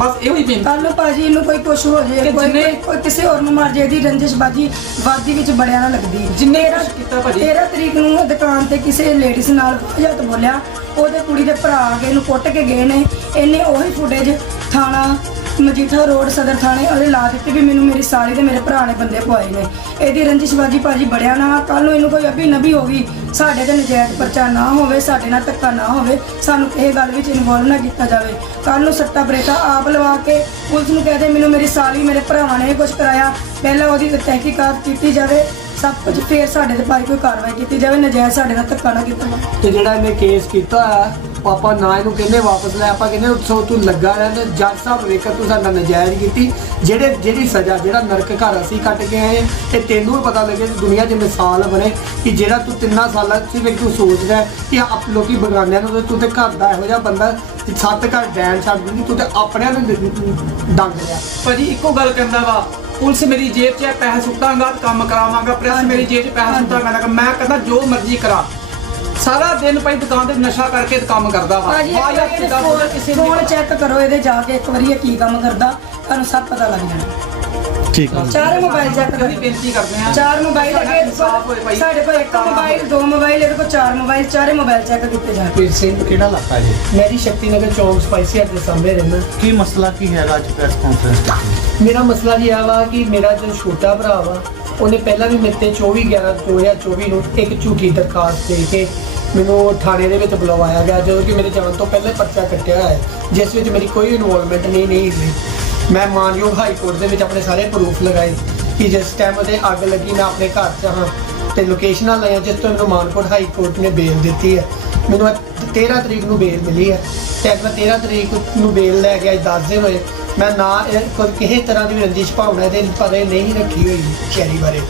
ਬਸ ਇਹੋ ਹੀ ਬੇਨਤੀ। ਕੱਲ ਨੂੰ ਭਾਜੀ ਇਹਨੂੰ ਕੋਈ ਕੁਛ ਹੋ ਕਿ ਜਾਏ ਕੋਈ ਜਿੰਨੇ- ਕੋਈ- ਕਿਸੇ ਹੋਰ ਨੂੰ ਮਾਰ ਜਾਏ ਦੀ ਰੰਜਿਸ਼ਬਾਜੀ ਵਾਦੀ ਵਿੱਚ ਬੜਿਆ ਨਾ ਲੱਗਦੀ। ਜਿੰਨੇ ਤੇਰਾਂ- ਕੁਛ ਕੀਤਾ ਭਾਜੀ। 13 ਤਰੀਕ ਨੂੰ ਦੁਕਾਨ ਤੇ ਕਿਸੇ ਲੇਡੀਜ਼ ਨਾਲ ਹਜਤ ਬੋਲਿਆ। ਉਹਦੇ ਕੁੜੀ ਦੇ ਭਰਾ ਆ ਕੇ ਇਹਨੂੰ ਕੁੱਟ ਕੇ ਗਏ ਨੇ। ਇਹਨੇ ਉਹੀ ਫੁਟੇਜ ਥਾਣਾ ਮਜੀਠਾ ਰੋਡ ਸਦਰ ਥਾਣੇ ਉਹਦੇ ਲਾ ਦਿੱਤੀ ਵੀ ਮੈਨੂੰ ਮੇਰੀ ਸਾਲੀ ਤੇ ਮੇਰੇ ਭਰਾ ਨੇ ਬੰਦੇ ਪਵਾਏ ਨੇ। ਇਹਦੀ ਰੰਜਿਸ਼ਬਾਜੀ ਭਾਜੀ ਬੜਿਆ ਨਾ ਕੱਲ ਨੂੰ ਇਹਨੂੰ ਕੋਈ ਅਭੀ ਨਬੀ ਹੋ ਗਈ, ਸਾਡੇ ਤੇ ਨਜਾਇਜ਼ ਪਰਚਾ ਨਾ ਹੋਵੇ, ਸਾਡੇ ਨਾਲ ਧੱਕਾ ਨਾ ਹੋਵੇ, ਸਾਨੂੰ ਇਹ ਗੱਲ ਵਿੱਚ ਇਨਵੋਲਵ ਨਾ ਕੀਤਾ ਜਾਵੇ। ਕੱਲ ਨੂੰ ਸੱਤਾ ਬਰੇਟਾ ਆਪ ਲਵਾ ਕੇ ਪੁਲਿਸ ਨੂੰ ਕਹਦੇ ਮੈਨੂੰ ਮੇਰੀ ਸਾਲੀ, ਮੇਰੇ ਭਰਾਵਾਂ ਨੇ ਇਹ ਕੁਝ ਕਰਾਇਆ। ਪਹਿਲਾਂ ਉਹਦੀ ਤਹਿਕੀਕਾਤ ਕੀਤੀ ਜਾਵੇ, ਸਭ ਕੁਝ ਫੇਰ ਸਾਡੇ ਤੇ ਭਾਈ ਕੋਈ ਕਾਰਵਾਈ ਕੀਤੀ ਜਾਵੇ, ਨਜਾਇਜ਼ ਸਾਡੇ ਨਾਲ ਧੱਕਾ ਨਾ ਕੀਤਾ ਜਾਵੇ। ਤੇ ਜਿਹੜਾ ਇਹਨੇ ਕੇਸ ਕੀਤਾ ਹੈ ਆਪਾਂ ਨਾ ਇਹਨੂੰ ਕਹਿੰਦੇ ਵਾਪਸ ਲੈ ਆਪਾਂ ਕਹਿੰਦੇ ਸੋ ਤੂੰ ਲੱਗਾ ਰਹਿੰਦਾ ਜੱਜ ਸਾਹਿਬ ਵੇਖ ਤੂੰ ਸਾਡਾ ਨਜਾਇਜ਼ ਕੀਤੀ। ਜਿਹੜੇ ਜਿਹੜੀ ਸਜ਼ਾ ਜਿਹੜਾ ਨਰਕ ਘਰ ਅਸੀਂ ਕੱਟ ਕੇ ਆਏ ਇਹ ਤੈਨੂੰ ਵੀ ਪਤਾ ਲੱਗੇ ਕਿ ਦੁਨੀਆ 'ਚ ਮਿਸਾਲ ਬਣੇ ਕਿ ਜਿਹੜਾ ਤੂੰ ਤਿੰਨਾਂ ਸਾਲਾਂ 'ਚ ਵੀ ਤੂੰ ਸੋਚਦਾ ਕਿ ਆਪ ਲੋਕੀ ਬਗਾਨਿਆਂ ਨੂੰ ਤੇ ਤੂੰ ਤੇ ਘਰ ਦਾ ਇਹੋ ਜਿਹਾ ਬੰਦਾ ਸੱਤ ਘਰ ਡੈਨ ਛੱਡ ਦਿੰਦੀ ਤੂੰ ਤੇ ਆਪਣਿਆਂ ਨੂੰ ਡੰਗ ਲਿਆ। ਭਾਜੀ ਇੱਕੋ ਗੱਲ ਕਹਿੰਦਾ ਵਾ ਪੁਲਿਸ ਮੇਰੀ ਜੇਬ 'ਚ ਪੈਸੇ ਸੁੱਟਾਂਗਾ ਕੰਮ ਕਰਾਵਾਂਗਾ ਪ੍ਰੈਸ ਮੇਰੀ ਜੇਬ 'ਚ ਪੈਸੇ ਸੁੱਟਾਂਗਾ ਮੈਂ ਕਹਿੰਦਾ ਜੋ ਮਰਜ਼ੀ ਕਰਾ। ਸਾਰਾ ਦਿਨ ਭਾਈ ਦੁਕਾਨ ਤੇ ਨਸ਼ਾ ਕਰਕੇ ਤੇ ਕੰਮ ਕਰਦਾ ਵਾ। ਭਾਜੀ ਵਾਹ ਯਾਰ ਕਿੱਦਾਂ ਬੋਲਦਾ ਕਿਸੇ ਨੂੰ ਫੋਨ। ਚੈੱਕ ਕਰੋ ਇਹਦੇ ਜਾ ਕੇ ਇੱਕ ਵਾਰੀ ਇਹ ਕੀ ਕੰਮ ਕਰਦਾ ਤੁਹਾਨੂੰ ਸਭ ਪਤਾ ਲੱਗ ਜਾਣਾ। ਠੀਕ ਹੈ ਚਾਰੇ ਮੋਬਾਈਲ ਚੈੱਕ ਕਰੋ। ਬੇਨਤੀ ਕਰਦੇ ਆ ਚਾਰ ਮੋਬਾਈਲ ਹੋਏ ਭਾਈ। ਸਾਡੇ ਕੋਲ ਇੱਕ ਮੋਬਾਈਲ ਦੋ ਮੋਬਾਈਲ ਇਹਦੇ ਕੋਲ ਚਾਰ ਮੋਬਾਈਲ ਚਾਰੇ ਮੋਬਾਈਲ ਚੈੱਕ ਕੀਤੇ ਜਾਣ ਵੀਰ ਸਿੰਘ ਕਿਹੜਾ ਇਲਾਕਾ ਜੀ ਮੇਰੀ ਸ਼ਕਤੀ ਨਗਰ ਚੌਂਕ ਸਪਾਈਸੀ ਅੱਡੇ ਸਾਹਮਣੇ ਰਹਿਣਾ ਕੀ ਮਸਲਾ ਕੀ ਹੈਗਾ ਅੱਜ ਪ੍ਰੈਸ ਕਾਨਫਰੰਸ ਮੇਰਾ ਮਸਲਾ ਜੀ ਆ ਵਾ ਕਿ ਮੇਰਾ ਜੋ ਛੋਟਾ ਭਰਾ ਵਾ ਉਹਨੇ ਪਹਿਲਾਂ ਵੀ ਮੇਰੇ ਤੇ 24 11 2024 ਨੂੰ ਇੱਕ ਝੂਠੀ ਦਰਖਾਸਤ ਦੇ ਕੇ ਮੈਨੂੰ ਥਾਣੇ ਦੇ ਵਿੱਚ ਬੁਲਵਾਇਆ ਗਿਆ ਜਦੋਂ ਕਿ ਮੇਰੇ ਜਾਣ ਤੋਂ ਪਹਿਲੇ ਪਰਚਾ ਕੱਟਿਆ ਹੋਇਆ ਹੈ, ਜਿਸ ਵਿੱਚ ਮੇਰੀ ਕੋਈ ਇਨਵੋਲਵਮੈਂਟ ਨਹੀਂ ਨਹੀਂ ਸੀ। ਮੈਂ ਮਾਨਯੋਗ ਹਾਈ ਕੋਰਟ ਦੇ ਵਿੱਚ ਆਪਣੇ ਸਾਰੇ ਪ੍ਰੂਫ ਲਗਾਏ ਕਿ ਜਿਸ ਟਾਈਮ ਉਹਦੇ ਅੱਗ ਲੱਗੀ, ਮੈਂ ਆਪਣੇ ਘਰ 'ਚ ਹਾਂ ਤੇ ਲੋਕੇਸ਼ਨਾਂ ਲਈਆਂ ਜਿਸ ਤੋਂ ਮੈਨੂੰ ਮਾਨਕੋਟ ਹਾਈ ਕੋਰਟ ਨੇ ਬੇਲ ਦਿੱਤੀ ਹੈ। ਮੈਨੂੰ ਅੱਜ 13 ਤਰੀਕ ਨੂੰ ਬੇਲ ਮਿਲੀ ਹੈ ਤੇ ਅੱਜ ਮੈਂ 13 ਤਰੀਕ ਨੂੰ ਬੇਲ ਲੈ ਕੇ ਅੱਜ 10 ਦਿਨ ਹੋਏ ਮੈਂ ਨਾ ਇਹ ਕੋਈ ਕਿਸੇ ਤਰ੍ਹਾਂ ਦੀ ਰੰਜਿਸ਼ ਭਾਵਨਾ ਦੇ ਪਰੇ ਨਹੀਂ ਰੱਖੀ ਹੋਈ ਸ਼ਹਿਰੀ ਬਾਰੇ।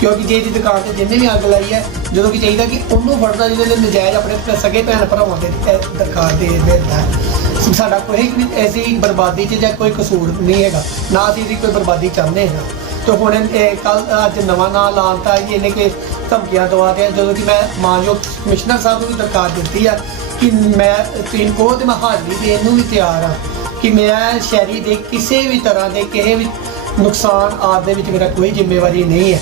ਕਿਉਂਕਿ ਜੇ ਇਹਦੀ ਦੁਕਾਨ ਤੇ ਜਿੰਨੇ ਵੀ ਅੱਗ ਲਾਈ ਹੈ, ਜਦੋਂ ਕਿ ਚਾਹੀਦਾ ਕਿ ਉਹਨੂੰ ਫੜਦਾ ਜਿਹਦੇ ਨੇ ਨਜਾਇਜ਼ ਆਪਣੇ ਸਗੇ ਭੈਣ ਭਰਾਵਾਂ ਦੇ ਦਰਖਾਸਤ ਦੇ ਦਿੰਦਾ ਹੈ। ਸਾਡਾ ਕੋਈ ਵੀ ਐਸੀ ਬਰਬਾਦੀ 'ਚ ਜਾਂ ਕੋਈ ਕਸੂਰ ਨਹੀਂ ਹੈਗਾ। ਨਾ ਅਸੀਂ ਇਹਦੀ ਕੋਈ ਬਰਬਾਦੀ ਚਾਹੁੰਦੇ ਹਾਂ ਤੇ ਹੁਣ ਇਹ ਕੱਲ, ਅੱਜ ਨਵਾਂ ਨਾਂ ਲਾਉਂਦਾ ਜੀ ਇਹਨੇ ਕਿ ਧਮਕੀਆਂ ਦਵਾ ਕੇ ਜਦੋਂ ਕਿ ਮੈਂ ਮਾਨਯੋਗ ਕਮਿਸ਼ਨਰ ਸਾਹਿਬ ਨੂੰ ਵੀ ਦਰਖਾਸਤ ਦਿੱਤੀ ਆ ਕਿ ਮੈਂ, ਤਿੰਨ ਕੋ ਤੇ ਮੈਂ ਹਾਜ਼ਰੀ ਦੇਣ ਨੂੰ ਵੀ ਤਿਆਰ ਆ। ਕਿ ਮੈਂ ਸ਼ਹਿਰੀ ਦੇ ਕਿਸੇ ਵੀ ਤਰ੍ਹਾਂ ਦੇ ਕਿਸੇ ਵੀ ਨੁਕਸਾਨ ਆਦਿ ਦੇ ਵਿੱਚ ਮੇਰਾ ਕੋਈ ਜ਼ਿੰਮੇਵਾਰੀ ਨਹੀਂ ਹੈ।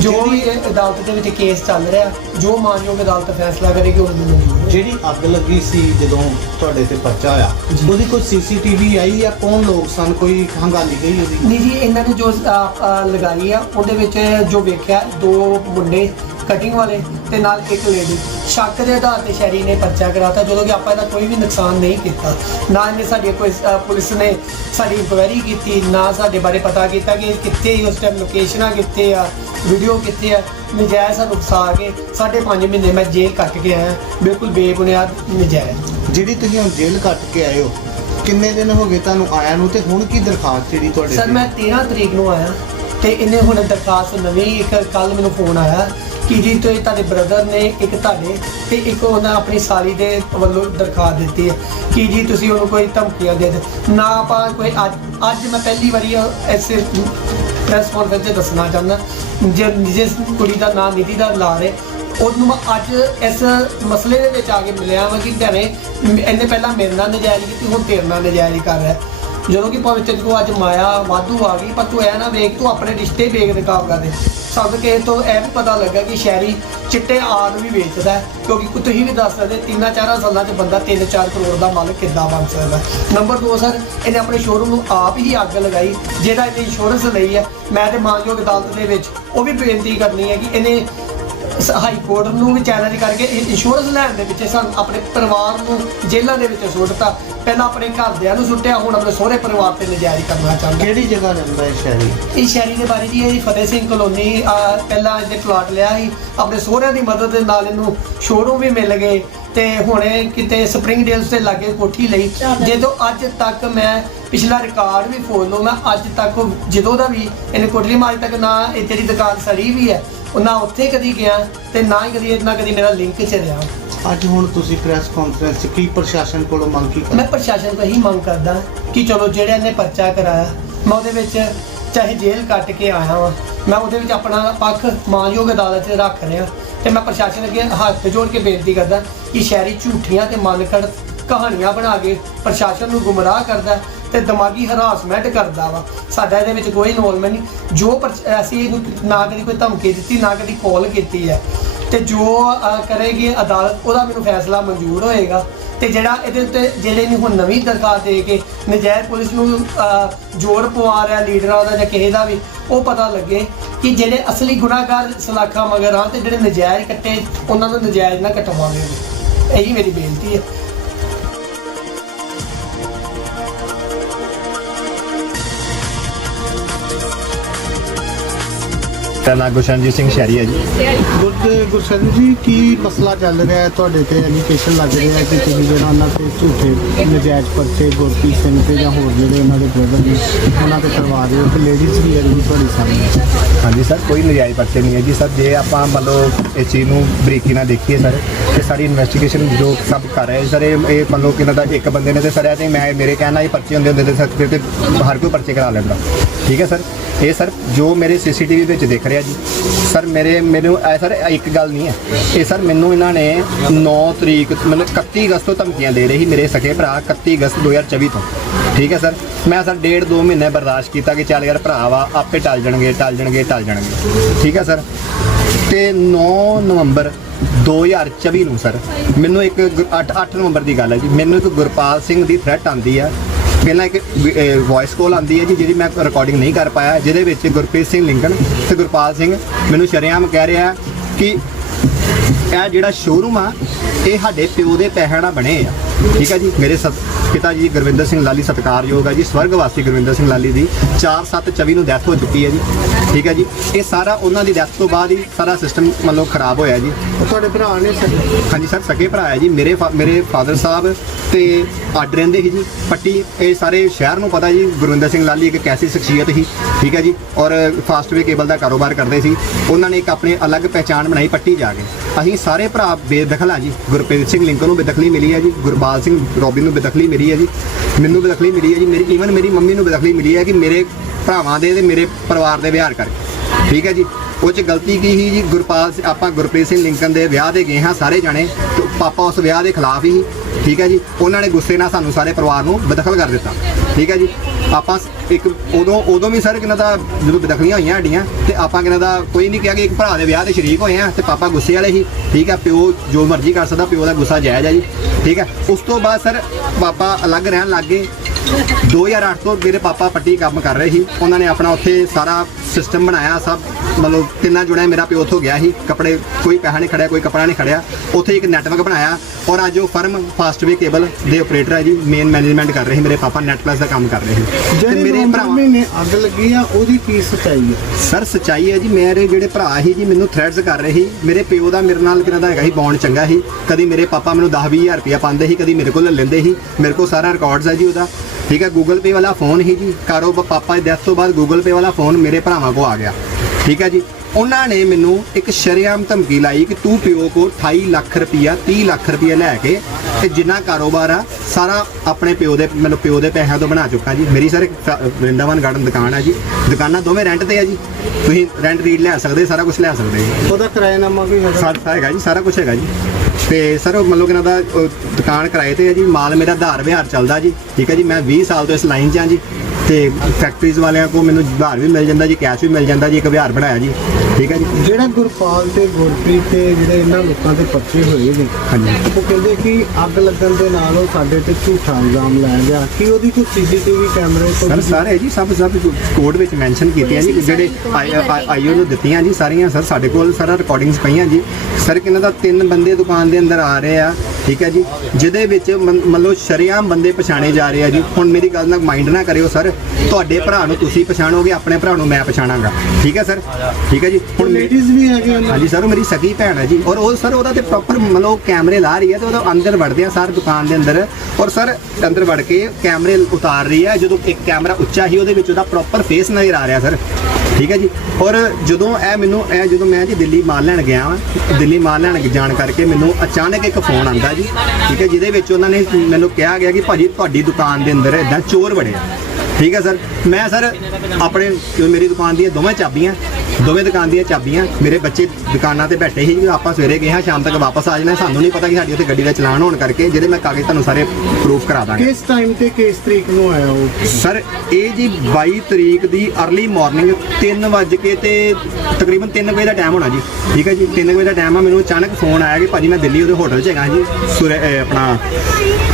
ਜੋ ਵੀ ਅਦਾਲਤ ਦੇ ਵਿੱਚ ਕੇਸ ਚੱਲ ਰਿਹਾ ਜੋ ਮਾਨਯੋਗ ਅਦਾਲਤ ਫੈਸਲਾ ਕਰੇਗੀ ਉਹ ਮੈਨੂੰ ਜਿਹੜੀ ਅੱਗ ਲੱਗੀ ਸੀ ਜਦੋਂ ਤੁਹਾਡੇ ਤੇ ਪਰਚਾ ਆਇਆ। ਉਹਦੀ ਕੋਈ ਸੀਸੀਟੀਵੀ ਆਈ ਜਾਂ ਕੌਣ ਲੋਕ ਸਨ? ਕੋਈ ਹੰਗਾਲੀ ਗਈ ਉਹਦੀ? ਨਹੀਂ ਜੀ ਇਹਨਾਂ ਨੇ ਜੋ ਲਗਾਈ ਆ ਉਹਦੇ ਵਿੱਚ ਜੋ ਵੇਖਿਆ ਦੋ ਮੁੰਡੇ ਕਟਿੰਗ ਵਾਲੇ ਤੇ ਨਾਲ ਇੱਕ ਲੇਡੀ ਸ਼ੱਕ ਦੇ ਆਧਾਰ ਤੇ ਸ਼ਹਿਰੀ ਨੇ ਪਰਚਾ ਕਰਾਤਾ ਜਦੋਂ ਕਿ ਆਪਾਂ ਇਹਦਾ ਕੋਈ ਵੀ ਨੁਕਸਾਨ ਨਹੀਂ ਕੀਤਾ। ਨਾ ਇਹਨੇ ਸਾਡੀ ਕੋਈ ਪੁਲਿਸ ਨੇ ਸਾਡੀ ਇਨਕੁਆਇਰੀ ਕੀਤੀ ਨਾ ਸਾਡੇ ਬਾਰੇ ਪਤਾ ਕੀਤਾ ਕਿ ਕਿੱਥੇ ਹੀ ਉਸ ਟਾਈਮ ਲੋਕੇਸ਼ਨਾਂ ਕਿੱਥੇ ਆ ਵੀਡੀਓ ਕਿੱਥੇ ਆ। ਨਜਾਇਜ਼ ਸਾਨੂੰ ਫਸਾ ਕੇ ਸਾਢੇ ਪੰਜ ਮਹੀਨੇ ਮੈਂ ਜੇਲ੍ਹ ਕੱਟ ਕੇ ਆਇਆ। ਬਿਲਕੁਲ ਬੇਬੁਨਿਆਦ ਨਜਾਇਜ਼। ਜਿਹੜੀ ਤੁਸੀਂ ਹੁਣ ਜੇਲ੍ਹ ਕੱਟ ਕੇ ਆਏ ਹੋ ਕਿੰਨੇ ਦਿਨ ਹੋ ਗਏ ਤੁਹਾਨੂੰ ਆਇਆ ਨੂੰ ਤੇ ਹੁਣ ਕੀ ਦਰਖਾਸਤ ਜਿਹੜੀ ਤੁਹਾਡੇ ਸਰ? ਮੈਂ 13 ਤਰੀਕ ਨੂੰ ਆਇਆ ਤੇ ਇਹਨੇ ਹੁਣ ਦਰਖਾਸਤ ਨਵੀਂ ਇੱਕ ਕੱਲ ਮੈਨੂੰ ਫੋਨ ਆਇਆ। ਕਿ ਜੀ ਤੇ ਤੁਹਾਡੇ ਬ੍ਰਦਰ ਨੇ ਇੱਕ ਤੁਹਾਡੇ ਤੇ ਇੱਕ ਉਹਨਾਂ ਆਪਣੀ ਸਾਲੀ ਦੇ ਵੱਲੋਂ ਦਰਖਾਸਤ ਦਿੱਤੀ ਹੈ ਕਿ ਜੀ ਤੁਸੀਂ ਉਹਨੂੰ ਕੋਈ ਧਮਕੀਆਂ ਦੇ ਦਿਓ। ਨਾ ਆਪਾਂ ਕੋਈ ਅੱਜ ਅੱਜ ਮੈਂ ਪਹਿਲੀ ਵਾਰੀ ਐਸੇ ਪ੍ਰੈਸ ਕਾਨਫਰੰਸ 'ਚ ਦੱਸਣਾ ਚਾਹੁੰਦਾ। ਜੇ ਜਿਸ ਕੁੜੀ ਦਾ ਨਾਮ ਨਿਧੀ ਦਾ ਲਾ ਰਹੇ, ਉਹਨੂੰ ਮੈਂ ਅੱਜ ਇਸ ਮਸਲੇ ਦੇ ਵਿੱਚ ਆ ਕੇ ਮਿਲਿਆ ਵਾ ਕਿ ਭੈਣੇ, ਇਹਨੇ ਪਹਿਲਾਂ ਮੇਰੇ ਨਾਲ ਨਜਾਇਜ਼ ਕੀਤੀ, ਹੁਣ ਤੇਰੇ ਨਾਲ ਨਜਾਇਜ਼ ਕਰ ਰਿਹਾ। ਜਦੋਂ ਕਿ ਭਾਵੇਂ ਤੇਰੇ ਕੋਲ ਅੱਜ ਮਾਇਆ ਵਾਧੂ ਆ ਗਈ, ਪਰ ਤੂੰ ਐ ਨਾ ਵੇਖ, ਤੂੰ ਆਪਣੇ ਰਿਸ਼ਤੇ ਵੇਖ ਦਿਖਾਵ ਕਰਦੇ ਸਭ ਕਿਸੇ ਤੋਂ ਇਹ ਵੀ ਪਤਾ ਲੱਗਾ ਕਿ ਸ਼ਹਿਰੀ ਚਿੱਟੇ ਆਦ ਵੀ ਵੇਚਦਾ ਹੈ, ਕਿਉਂਕਿ ਤੁਸੀਂ ਵੀ ਦੱਸ ਸਕਦੇ ਤਿੰਨਾਂ ਚਾਰਾਂ ਸਾਲਾਂ 'ਚ ਬੰਦਾ 3-4 ਕਰੋੜ ਦਾ ਮਾਲਕ ਕਿੱਦਾਂ ਬਣ ਸਕਦਾ ਨੰਬਰ 2 ਸਰ ਇਹਨੇ ਆਪਣੇ ਸ਼ੋਰੂਮ ਨੂੰ ਆਪ ਹੀ ਅੱਗ ਲਗਾਈ ਜਿਹਦਾ ਇਹਨੇ ਇੰਸ਼ੋਰੈਂਸ ਲਈ ਹੈ। ਮੈਂ ਤੇ ਮਾਨਯੋਗ ਅਦਾਲਤ ਦੇ ਵਿੱਚ ਉਹ ਵੀ ਬੇਨਤੀ ਕਰਨੀ ਹੈ ਕਿ ਇਹਨੇ ਹਾਈ ਕੋਰਟ ਨੂੰ ਵੀ ਚੈਲੰਜ ਕਰਕੇ ਇਹ ਇੰਸ਼ੋਰੈਂਸ ਲੈਣ ਦੇ ਵਿੱਚ ਸਾਨੂੰ ਆਪਣੇ ਪਰਿਵਾਰ ਨੂੰ ਜੇਲ੍ਹਾਂ ਦੇ ਵਿੱਚ ਸੁੱਟਤਾ ਪਹਿਲਾਂ ਆਪਣੇ ਘਰਦਿਆਂ ਨੂੰ ਸੁੱਟਿਆ ਹੁਣ ਆਪਣੇ ਸਹੁਰੇ ਪਰਿਵਾਰ ਤੇ ਨਜਾਇਜ਼ ਕਰਨਾ ਚਾਹੁੰਦਾ। ਕਿਹੜੀ ਜਗ੍ਹਾ ਰਹਿੰਦਾ ਹੈ ਸ਼ਹਿਰੀ? ਇਹ ਸ਼ਹਿਰੀ ਦੇ ਬਾਰੇ ਜੀ ਇਹ ਫਤਿਹ ਸਿੰਘ ਕਲੋਨੀ ਆ, ਪਹਿਲਾਂ ਇਹਦੇ ਪਲਾਟ ਲਿਆ ਸੀ। ਆਪਣੇ ਸਹੁਰਿਆਂ ਦੀ ਮਦਦ ਦੇ ਨਾਲ ਇਹਨੂੰ ਸ਼ੋਰੂਮ ਵੀ ਮਿਲ ਗਏ ਤੇ ਹੁਣੇ ਕਿਤੇ ਸਪਰਿੰਗ ਡੇਲਸ ਦੇ ਲਾਗੇ ਕੋਠੀ ਲਈ। ਜਦੋਂ ਅੱਜ ਤੱਕ ਮੈਂ ਪਿਛਲਾ ਰਿਕਾਰਡ ਵੀ ਫੋਲੋ ਮੈਂ ਅੱਜ ਤੱਕ ਉਹ ਜਦੋਂ ਦਾ ਵੀ ਇਹਨੇ ਕੋਠੀ ਮਾਜ ਤੱਕ ਨਾ ਇਹ ਜਿਹੜੀ ਦੁਕਾਨ ਸੜੀ ਵੀ ਹੈ ਉਹ ਨਾ ਉੱਥੇ ਕਦੀ ਗਿਆ ਤੇ ਨਾ ਹੀ ਕਦੀ ਨਾ ਕਦੀ ਮੇਰਾ ਲਿੰਕ ਚ ਰਿਹਾ। ਅੱਜ ਹੁਣ ਤੁਸੀਂ ਪ੍ਰੈਸ ਕਾਨਫਰੰਸ ਕੀ ਪ੍ਰਸ਼ਾਸਨ ਕੋਲੋਂ ਮੰਗ ਕੀ ਮੈਂ ਪ੍ਰਸ਼ਾਸਨ ਤੋਂ ਇਹੀ ਮੰਗ ਕਰਦਾ ਕਿ ਚਲੋ ਜਿਹੜੇ ਨੇ ਪਰਚਾ ਕਰਾਇਆ, ਮੈਂ ਉਹਦੇ ਵਿੱਚ ਚਾਹੇ ਜੇਲ੍ਹ ਕੱਟ ਕੇ ਆਇਆ ਵਾਂ, ਮੈਂ ਉਹਦੇ ਵਿੱਚ ਆਪਣਾ ਪੱਖ ਮਾਨਯੋਗ ਅਦਾਲਤ 'ਚ ਰੱਖ ਰਿਹਾ ਤੇ ਮੈਂ ਪ੍ਰਸ਼ਾਸਨ ਅੱਗੇ ਹੱਥ ਜੋੜ ਕੇ ਬੇਨਤੀ ਕਰਦਾ ਕਿ ਸ਼ਹਿਰੀ ਝੂਠੀਆਂ ਤੇ ਮਨਕੜ ਕਹਾਣੀਆਂ ਬਣਾ ਕੇ ਪ੍ਰਸ਼ਾਸਨ ਨੂੰ ਗੁੰਮਰਾਹ ਕਰਦਾ ਤੇ ਦਿਮਾਗੀ ਹਰਾਸਮੈਂਟ ਕਰਦਾ ਵਾ। ਸਾਡਾ ਇਹਦੇ ਵਿੱਚ ਕੋਈ ਇਨਵੋਲਵਮੈਂਟ ਨਹੀਂ। ਜੋ ਪਰਚ- ਅਸੀਂ ਇਹਨੂੰ ਨਾ ਕਦੀ ਕੋਈ ਧਮਕੀ ਦਿੱਤੀ, ਨਾ ਕਦੀ ਕਾਲ ਕੀਤੀ ਹੈ। ਤੇ ਜੋ ਕਰੇਗੀ ਅਦਾਲਤ, ਉਹਦਾ ਮੈਨੂੰ ਫੈਸਲਾ ਮਨਜ਼ੂਰ ਹੋਏਗਾ। ਤੇ ਜਿਹੜਾ ਇਹਦੇ ਉੱਤੇ ਜਿਹੜੇ ਨੂੰ ਹੁਣ ਨਵੀਂ ਦਰਖਾਸਤ ਦੇ ਕੇ ਨਜਾਇਜ਼ ਪੁਲਿਸ ਨੂੰ ਜ਼ੋਰ ਪਵਾ ਰਿਹਾ ਲੀਡਰਾਂ ਦਾ ਜਾਂ ਕਿਸੇ ਦਾ ਵੀ, ਉਹ ਪਤਾ ਲੱਗੇ ਕਿ ਜਿਹੜੇ ਅਸਲੀ ਗੁਨਾਹਗਾਰ ਸਲਾਖਾਂ ਮਗਰ ਆ ਤੇ ਜਿਹੜੇ ਨਜਾਇਜ਼ ਕੱਟੇ, ਉਹਨਾਂ ਨੂੰ ਨਜਾਇਜ਼ ਨਾ ਕਟਵਾਵਾਂਗੇ ਇਹੀ ਮੇਰੀ ਬੇਨਤੀ ਹੈ। ਮੇਰਾ ਨਾਮ ਗੁਸ਼ਨਜੀਤ ਸਿੰਘ ਸ਼ਹਿਰੀ ਹੈ ਜੀ। ਗੁਰਦੇ ਗੁਰਸ਼ਨ ਜੀ ਕੀ ਮਸਲਾ ਚੱਲ ਰਿਹਾ ਹੈ ਤੁਹਾਡੇ ਤੇ? ਐਲੀਗੇਸ਼ਨ ਲੱਗ ਰਿਹਾ ਹੈ ਕਿ ਤੁਸੀਂ ਜਿਹੜਾ ਉਹਨਾਂ ਤੇ ਝੂਠੇ ਨਜਾਇਜ਼ ਪਰਚੇ ਗੁਰਪ੍ਰੀਤ ਸਿੰਘ ਤੇ ਜਾਂ ਹੋਰ ਜਿਹੜੇ ਉਹਨਾਂ ਦੇ ਬ੍ਰਦਰ ਨੇ ਉਹਨਾਂ ਤੇ ਕਰਵਾ ਰਹੇ ਹੋ ਕਿ ਲੇਡੀਜ਼ ਵੀ ਹੈ ਜਿਹੜੀ ਤੁਹਾਡੀ ਸਾਹਮਣੇ? ਹਾਂਜੀ ਸਰ ਕੋਈ ਨਜਾਇਜ਼ ਪਰਚੇ ਨਹੀਂ ਹੈ ਜੀ ਸਰ। ਜੇ ਆਪਾਂ ਮੰਨ ਲਓ ਇਸ ਚੀਜ਼ ਨੂੰ ਬਰੀਕੀ ਨਾਲ ਦੇਖੀਏ ਸਰ ਤੇ ਸਾਡੀ ਇਨਵੈਸਟੀਗੇਸ਼ਨ ਜੋ ਸਭ ਕਰ ਰਹੇ ਸਰ ਇਹ ਇਹ ਮੰਨ ਲਓ ਕਿ ਇਹਨਾਂ ਦਾ ਇੱਕ ਬੰਦੇ ਨੇ ਤੇ ਸਰ ਇਹ ਤੇ ਮੈਂ ਮੇਰੇ ਕਹਿਣਾ ਇਹ ਪਰਚੇ ਹੁੰਦੇ ਹੁੰਦੇ ਤੇ ਸਰ ਫਿਰ ਤੇ ਹਰ ਕੋਈ ਪਰਚੇ ਕਰਾ ਲੈਂਦਾ। ਠੀਕ ਹੈ ਸਰ? ਇਹ ਸਰ, ਜੋ ਮੇਰੇ ਸੀਸੀਟੀਵੀ ਵਿੱਚ ਦਿਖ ਰਿਹਾ ਜੀ, ਸਰ, ਮੇਰੇ, ਮੈਨੂੰ, ਇਹ ਸਰ ਇੱਕ ਗੱਲ ਨਹੀਂ ਹੈ। ਇਹ ਸਰ, ਮੈਨੂੰ ਇਹਨਾਂ ਨੇ 9 ਤਰੀਕ, ਮਤਲਬ 31 ਅਗਸਤ ਤੋਂ ਧਮਕੀਆਂ ਦੇ ਰਹੇ ਸੀ ਮੇਰੇ ਸਕੇ ਭਰਾ 31 ਅਗਸਤ 2024 ਤੋਂ। ਠੀਕ ਹੈ ਸਰ? ਮੈਂ ਸਰ ਡੇਢ ਦੋ ਮਹੀਨੇ ਬਰਦਾਸ਼ਤ ਕੀਤਾ ਕਿ ਚੱਲ ਯਾਰ ਭਰਾ ਵਾ, ਆਪੇ ਟਲ ਜਾਣਗੇ ਟਲ ਜਾਣਗੇ ਟਲ ਜਾਣਗੇ। ਠੀਕ ਹੈ ਸਰ? ਤੇ 9 ਨਵੰਬਰ 2024 ਨੂੰ ਸਰ, ਮੈਨੂੰ ਇੱਕ 8 8 ਨਵੰਬਰ ਦੀ ਗੱਲ ਹੈ ਜੀ, ਮੈਨੂੰ ਇੱਕ ਗੁਰਪਾਲ ਸਿੰਘ ਦੀ ਥ੍ਰੈਟ ਆਂਦੀ ਆ ਪਹਿਲਾਂ ਇੱਕ ਵੌਇਸ ਕਾਲ ਆਂਦੀ ਹੈ ਜੀ, ਜਿਹਦੀ ਮੈਂ ਰਿਕਾਰਡਿੰਗ ਨਹੀਂ ਕਰ ਪਾਇਆ, ਜਿਹਦੇ ਵਿੱਚ ਗੁਰਪ੍ਰੀਤ ਸਿੰਘ ਲਿੰਕਨ ਤੇ ਗੁਰਪਾਲ ਸਿੰਘ ਮੈਨੂੰ ਸ਼ਰੇਆਮ ਕਹਿ ਰਿਹਾ ਕਿ ਇਹ ਜਿਹੜਾ ਸ਼ੋਰੂਮ ਆ ਇਹ ਸਾਡੇ ਪਿਓ ਦੇ ਪੈਸਿਆਂ ਨਾਲ ਬਣੇ ਆ। ਠੀਕ ਹੈ ਜੀ? ਮੇਰੇ ਸਤ ਪਿਤਾ ਜੀ ਗੁਰਵਿੰਦਰ ਸਿੰਘ ਲਾਲੀ ਸਤਿਕਾਰਯੋਗ ਆ ਜੀ। ਸਵਰਗਵਾਸੀ ਗੁਰਵਿੰਦਰ ਸਿੰਘ ਲਾਲੀ ਦੀ 4/7/24 ਨੂੰ ਡੈਥ ਹੋ ਚੁੱਕੀ ਹੈ ਜੀ। ਠੀਕ ਹੈ ਜੀ? ਇਹ ਸਾਰਾ ਉਹਨਾਂ ਦੀ ਡੈਥ ਤੋਂ ਬਾਅਦ ਹੀ ਸਾਰਾ ਸਿਸਟਮ ਮਤਲਬ ਖਰਾਬ ਹੋਇਆ ਜੀ। ਤੁਹਾਡੇ ਭਰਾ ਨੇ ਹਾਂਜੀ ਸਰ ਸਕੇ ਭਰਾ ਹੈ ਜੀ। ਮੇਰੇ ਮੇਰੇ ਫਾਦਰ ਸਾਹਿਬ ਤੇ ਅੱਡ ਰਹਿੰਦੇ ਸੀ ਜੀ। ਪੱਟੀ ਇਹ ਸਾਰੇ ਸ਼ਹਿਰ ਨੂੰ ਪਤਾ ਜੀ। ਗੁਰਵਿੰਦਰ ਸਿੰਘ ਲਾਲੀ ਇੱਕ ਕੈਸੀ ਸ਼ਖਸੀਅਤ ਸੀ। ਠੀਕ ਹੈ ਜੀ? ਔਰ ਫਾਸਟਵੇ ਕੇਬਲ ਦਾ ਕਾਰੋਬਾਰ ਕਰਦੇ ਸੀ। ਉਹਨਾਂ ਨੇ ਇੱਕ ਆਪਣੇ ਅਲੱਗ ਪਹਿਚਾਣ ਬਣਾਈ ਪੱਟੀ ਜਾ ਕੇ। ਅਸੀਂ ਸਾਰੇ ਭਰਾ ਬੇਦਖਲ ਆ ਜੀ। ਗੁਰਪ੍ਰੀਤ ਸਿੰਘ ਲਿੰਕਨ ਨੂੰ ਬੇਦਖਲੀ ਮਿਲੀ ਹੈ ਜੀ। ਗੁਰਪਾਲ ਸਿੰਘ ਰੋਬਿਨ ਨੂੰ ਬੇਦਖਲੀ ਮਿਲੀ ਹੈ ਜੀ। ਮੈਨੂੰ ਬੇਦਖਲੀ ਮਿਲੀ ਹੈ ਜੀ। ਮੇਰੀ ਈਵਨ ਮੇਰੀ ਮੰਮੀ ਨੂੰ ਬੇਦਖਲੀ ਮਿਲੀ ਹੈ ਕਿ ਮੇਰੇ ਭਰਾਵਾਂ ਦੇ ਤੇ ਮੇਰੇ ਪਰਿਵਾਰ ਦੇ ਵਿਹਾਰ ਕਰਕੇ ਠੀਕ ਹੈ ਜੀ। ਉਹ ਚ ਗਲਤੀ ਕੀ ਸੀ ਜੀ? ਗੁਰਪਾਲ ਸਿੰਘ- ਆਪਾਂ ਗੁਰਪ੍ਰੀਤ ਸਿੰਘ ਲਿੰਕਨ ਦੇ ਵਿਆਹ ਦੇ ਗਏ ਹਾਂ ਸਾਰੇ ਜਾਣੇ। ਤੇ ਪਾਪਾ ਉਸ ਵਿਆਹ ਦੇ ਖਿਲਾਫ ਹੀ, ਠੀਕ ਹੈ ਜੀ? ਉਹਨਾਂ ਨੇ ਗੁੱਸੇ ਨਾਲ ਸਾਨੂੰ ਸਾਰੇ ਪਰਿਵਾਰ ਨੂੰ ਬਦਖਲ ਕਰ ਦਿੱਤਾ, ਠੀਕ ਹੈ ਜੀ? ਆਪਾਂ ਇੱਕ ਉਦੋਂ ਉਦੋਂ ਵੀ ਸਰ ਕਿਨਾਂ ਦਾ, ਜਦੋਂ ਬਦਖਲੀਆਂ ਹੋਈਆਂ ਸਾਡੀਆਂ, ਤੇ ਆਪਾਂ ਕਿਨਾਂ ਦਾ ਕੋਈ ਨਹੀਂ ਕਿਹਾ ਕਿ ਇੱਕ ਭਰਾ ਦੇ ਵਿਆਹ ਦੇ ਸ਼ਰੀਕ ਹੋਏ ਆ ਤੇ ਪਾਪਾ ਗੁੱਸੇ ਵਾਲੇ ਸੀ ਠੀਕ ਹੈ? ਪਿਓ ਜੋ ਮਰਜ਼ੀ ਕਰ ਸਕਦਾ, ਪਿਓ ਦਾ ਗੁੱਸਾ ਜਾਇਜ਼ ਹੈ ਜੀ, ਠੀਕ ਹੈ? ਉਸ ਤੋਂ ਬਾਅਦ ਸਰ ਪਾਪਾ ਅਲੱਗ ਰਹਿਣ ਲੱਗ ਗਏ 2008 ਤੋਂ ਮੇਰੇ ਪਾਪਾ ਪੱਟੀ ਕੰਮ ਕਰ ਰਹੇ ਸੀ। ਉਹਨਾਂ ਨੇ ਆਪਣਾ ਉੱਥੇ ਸਾਰਾ ਸਿਸਟਮ ਬਣਾਇਆ ਸਭ ਮਤਲਬ ਕਿੰਨਾ ਜੁੜਿਆ ਮੇਰਾ ਪਿਓ ਉੱਥੋਂ ਗਿਆ ਸੀ। ਕੱਪੜੇ ਕੋਈ ਪੈਸਾ ਨਹੀਂ ਖੜਿਆ ਕੋਈ ਕੱਪੜਾ ਨਹੀਂ ਖੜਿਆ। ਉੱਥੇ ਇੱਕ ਨੈਟਵਰਕ ਬਣਾਇਆ ਔਰ ਅੱਜ ਉਹ ਫਰਮ ਫਾਸਟਵੇ ਕੇਬਲ ਦੇ ਆਪਰੇਟਰ ਹੈ ਜੀ ਮੇਨ ਮੈਨੇਜਮੈਂਟ ਕਰ ਰਹੇ ਸੀ। ਮੇਰੇ ਪਾਪਾ ਨੈਟ ਪਲੱਸ ਦਾ ਕੰਮ ਕਰ ਰਹੇ ਸੀ। ਜਿਹੜੇ ਮੇਰੇ ਭਰਾਵਾਂ ਮਹੀਨੇ ਅੱਗ ਲੱਗੀ ਆ ਉਹਦੀ ਕੀ ਸੱਚਾਈ ਹੈ ਸਰ ਸਚਾਈ ਹੈ ਜੀ ਮੇਰੇ ਜਿਹੜੇ ਭਰਾ ਸੀ ਜੀ ਮੈਨੂੰ ਥ੍ਰੈਡਸ ਕਰ ਰਹੇ ਸੀ। ਮੇਰੇ ਪਿਓ ਦਾ ਮੇਰੇ ਨਾਲ ਕਿਹਨਾਂ ਦਾ ਹੈਗਾ ਸੀ ਬੌਂਡ ਚੰਗਾ ਸੀ। ਕਦੀ ਮੇਰੇ ਪਾਪਾ ਮੈਨੂੰ 10 20000 ਰੁਪਇਆ ਪਾਉਂਦੇ ਸੀ ਕਦੀ ਮੇਰੇ ਕੋਲ ਲੈਂਦੇ ਸੀ। ਮੇਰੇ ਕੋਲ ਸਾਰਾ ਰਿਕਾਰਡਸ ਹੈ ਜੀ ਉਹਦਾ। ਠੀਕ ਹੈ ਗੂਗਲ ਪੇ ਵਾਲਾ ਫੋਨ ਹੀ ਜੀ ਕਾਰੋ ਪਾਪਾ ਦੀ ਡੈਥ ਤੋਂ ਬਾਅਦ ਗੂਗਲ ਪੇ ਵਾਲਾ ਫੋਨ ਮੇਰੇ ਭਰਾਵਾਂ ਕੋ ਆ ਗਿਆ। ਠੀਕ ਹੈ ਜੀ ਉਹਨਾਂ ਨੇ ਮੈਨੂੰ ਇੱਕ ਸ਼ਰੇਆਮ ਧਮਕੀ ਲਾਈ ਕਿ ਤੂੰ ਪਿਓ ਕੋ 28 ਲੱਖ ਰੁਪਇਆ 30 ਲੱਖ ਰੁਪਇਆ ਲੈ ਕੇ ਤੇ ਜਿੰਨਾ ਕਾਰੋਬਾਰ ਆ ਸਾਰਾ ਆਪਣੇ ਪਿਓ ਦੇ ਮੈਨੂੰ ਪਿਓ ਦੇ ਪੈਸਿਆਂ ਤੋਂ ਬਣਾ ਚੁੱਕਾ ਜੀ। ਮੇਰੀ ਸਰ ਵਰਿੰਦਾਵਨ ਗਾਰਡਨ ਦੁਕਾਨ ਹੈ ਜੀ। ਦੁਕਾਨਾਂ ਦੋਵੇਂ ਰੈਂਟ ਤੇ ਆ ਜੀ। ਤੁਸੀਂ ਰੈਂਟ ਰੀਡ ਲੈ ਸਕਦੇ ਸਾਰਾ ਕੁਝ ਲੈ ਸਕਦੇ ਜੀ। ਉਹਦਾ ਕਿਰਾਏਨਾਮਾ ਵੀ ਹੈਗਾ। ਸਾਰਾ ਹੈਗਾ ਜੀ ਸਾਰਾ ਕੁਝ ਹੈਗਾ ਜੀ। ਤੇ ਸਰ ਉਹ ਮਤਲਬ ਕਿ ਇਹਨਾਂ ਦਾ ਅਹ, ਦੁਕਾਨ ਕਿਰਾਏ ਤੇ ਹੈ ਜੀ ਮਾਲ ਮੇਰਾ ਆਧਾਰ ਵਿਹਾਰ ਚੱਲਦਾ ਜੀ। ਠੀਕ ਹੈ ਜੀ ਮੈਂ 20 ਸਾਲ ਤੋਂ ਇਸ ਲਾਈਨ 'ਚ ਹਾਂ ਜੀ। ਤੇ ਫੈਕਟਰੀਜ਼ ਵਾਲਿਆਂ ਕੋ ਮੈਨੂੰ ਉਧਾਰ ਵੀ ਮਿਲ ਜਾਂਦਾ ਜੀ ਕੈਸ਼ ਵੀ ਮਿਲ ਜਾਂਦਾ ਜੀ ਇੱਕ ਵਿਹਾਰ ਬਣਾਇਆ ਜੀ। ਠੀਕ ਹੈ ਜੀ? ਜਿਹੜਾ ਗੁਰਪਾਲ ਤੇ ਗੁਰਪ੍ਰੀਤ ਤੇ ਜਿਹੜੇ ਇਹਨਾਂ ਲੋਕਾਂ ਦੇ ਪਰਚੇ ਹੋਏ ਨੇ ਹਾਂਜੀ। ਉਹ ਕਹਿੰਦੇ ਕਿ ਅੱਗ ਲੱਗਣ ਦੇ ਨਾਲ ਉਹ ਸਾਡੇ ਤੇ ਝੂਠਾ ਇਲਜ਼ਾਮ ਲਾਇਆ ਗਿਆ। ਕਿ ਉਹਦੀ ਕੋਈ ਸੀਸੀਟੀਵੀ ਕੈਮਰੇ ਸਰ ਕੋਈ ਸਾਰੇ ਜੀ ਸਭ ਸਭ ਕੋਡ ਵਿੱਚ ਮੈਂਸ਼ਨ ਕੀਤੀਆਂ ਜੀ ਜਿਹੜੇ ਆਈਓ ਨੂੰ ਦਿੱਤੀਆਂ ਜੀ ਸਾਰੀਆਂ। ਸਰ ਸਾਡੇ ਕੋਲ ਸਾਰਾ ਰਿਕਾਰਡਿੰਗਸ ਪਈਆਂ ਜੀ। ਸਰ ਕਿਨਾਂ ਦਾ ਤਿੰਨ ਬੰਦੇ ਦੁਕਾਨ ਦੇ ਅੰਦਰ ਆ ਰਹੇ ਆ। ਠੀਕ ਹੈ ਜੀ? ਜਿਹਦੇ ਵਿੱਚ ਮਨ- ਮੰਨ ਲਓ ਸ਼ਰੇਆਮ ਬੰਦੇ ਪਛਾਣੇ ਜਾ ਰਹੇ ਆ ਜੀ। ਹੁਣ ਮੇਰੀ ਗੱਲ ਨਾਲ ਮਾਈਂਡ ਨਾ ਕਰਿਓ ਸਰ। ਤੁਹਾਡੇ ਭਰਾ ਨੂੰ ਤੁਸੀਂ ਪਛਾਣੋਗੇ ਆਪਣੇ ਭਰਾ ਨੂੰ ਮੈਂ ਪਛਾਣਾਂਗਾ। ਠੀਕ ਹੈ ਸਰ? ਠੀਕ ਹੈ ਜੀ? ਹੁਣ ਲੇਡੀਜ਼ ਵੀ ਹੈਗੇ ਹਾਂਜੀ ਸਰ ਉਹ ਮੇਰੀ ਸਗੀ ਭੈਣ ਹੈ ਜੀ। ਔਰ ਉਹ ਸਰ ਉਹਦਾ ਤੇ ਪ੍ਰੋਪਰ ਮਤਲਬ ਕੈਮਰੇ ਲਾ ਰਹੀ ਹੈ ਤੇ ਉਹਦਾ ਅੰਦਰ ਵੜਦੇ ਆ ਸਰ ਦੁਕਾਨ ਦੇ ਅੰਦਰ। ਔਰ ਸਰ ਅੰਦਰ ਵੜ ਕੇ ਕੈਮਰੇ ਉਤਾਰ ਰਹੀ ਹੈ। ਜਦੋਂ ਇੱਕ ਕੈਮਰਾ ਉੱਚਾ ਹੀ ਉਹਦੇ ਵਿੱਚ ਉਹਦਾ ਪ੍ਰੋਪਰ ਫੇਸ ਨਜ਼ਰ ਆ ਰਿਹਾ ਸਰ। ਠੀਕ ਹੈ ਜੀ? ਔਰ ਜਦੋਂ ਇਹ ਮੈਨੂੰ ਇਹ ਜਦੋਂ ਮੈਂ ਜੀ ਦਿੱਲੀ ਮਾਲ ਲੈਣ ਗਿਆ ਵਾਂ ਦਿੱਲੀ ਮਾਲ ਲੈਣ ਜਾਣ ਕਰਕੇ ਮੈਨੂੰ ਅਚਾਨਕ ਇੱਕ ਫੋਨ ਆਂਦਾ ਜੀ। ਠੀਕ ਹੈ, ਜਿਹਦੇ ਵਿੱਚ ਉਹਨਾਂ ਨੇ ਮੈਨੂੰ ਕਿਹਾ ਗਿਆ ਕਿ ਭਾਜੀ ਤੁਹਾਡੀ ਦੁਕਾਨ ਦੇ ਅੰਦਰ ਇਦਾਂ ਚੋਰ ਵੜੇ ਆ। ਠੀਕ ਹੈ ਸਰ। ਮੈਂ ਸਰ ਆਪਣੇ ਮੇਰੀ ਦੁਕਾਨ ਦੀਆਂ ਦੋਵੇਂ ਚਾਬੀਆਂ ਦੋਵੇਂ ਦੁਕਾਨ ਦੀਆਂ ਚਾਬੀਆਂ ਮੇਰੇ ਬੱਚੇ ਦੁਕਾਨਾਂ ਤੇ ਬੈਠੇ ਸੀ ਆਪਾਂ ਸਵੇਰੇ ਗਏ ਹਾਂ ਸ਼ਾਮ ਤੱਕ ਵਾਪਸ ਆ ਜਾਣਾ। ਸਾਨੂੰ ਨਹੀਂ ਪਤਾ ਕਿ ਸਾਡੀ ਉੱਥੇ ਗੱਡੀ ਦਾ ਚਲਾਨ ਹੋਣ ਕਰਕੇ ਜਿਹਦੇ ਮੈਂ ਕਾਗਜ਼ ਤੁਹਾਨੂੰ ਸਾਰੇ ਪ੍ਰੂਫ ਕਰਾ ਦਾਂਗਾ। ਕਿਸ ਟਾਈਮ ਤੇ ਕਿਸ ਤਰੀਕ ਨੂੰ ਆਇਆ ਉਹ? ਸਰ ਇਹ ਜੀ 22 ਤਰੀਕ ਦੀ अर्ਲੀ ਮਾਰਨਿੰਗ 3 ਵਜੇ ਕੇ ਤੇ ਤਕਰੀਬਨ 3 ਵਜੇ ਦਾ ਟਾਈਮ ਹੋਣਾ ਜੀ। ਠੀਕ ਹੈ ਜੀ 3 ਵਜੇ ਦਾ ਟਾਈਮ ਆ। ਮੈਨੂੰ ਅਚਾਨਕ ਫੋਨ ਆਇਆ ਕਿ ਭਾਜੀ ਮੈਂ ਦਿੱਲੀ ਉਹਦੇ ਹੋਟਲ 'ਚ ਹੈਗਾ ਜੀ। ਆਪਣਾ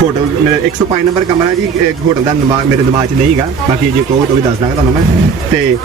ਹੋਟਲ ਮੇਰੇ 105 ਨੰਬਰ ਕਮਰਾ ਜੀ ਹੋਟਲ ਦਾ ਮੇਰੇ ਦਿਮਾਗ 'ਚ ਨਹੀਂ ਹੈਗਾ। ਬਾਕੀ ਜੇ ਕਹੋ ਤਾਂ ਵੀ ਦੱਸ ਦਾਂਗਾ ਤੁਹਾਨੂੰ ਮੈਂ। ਤੇ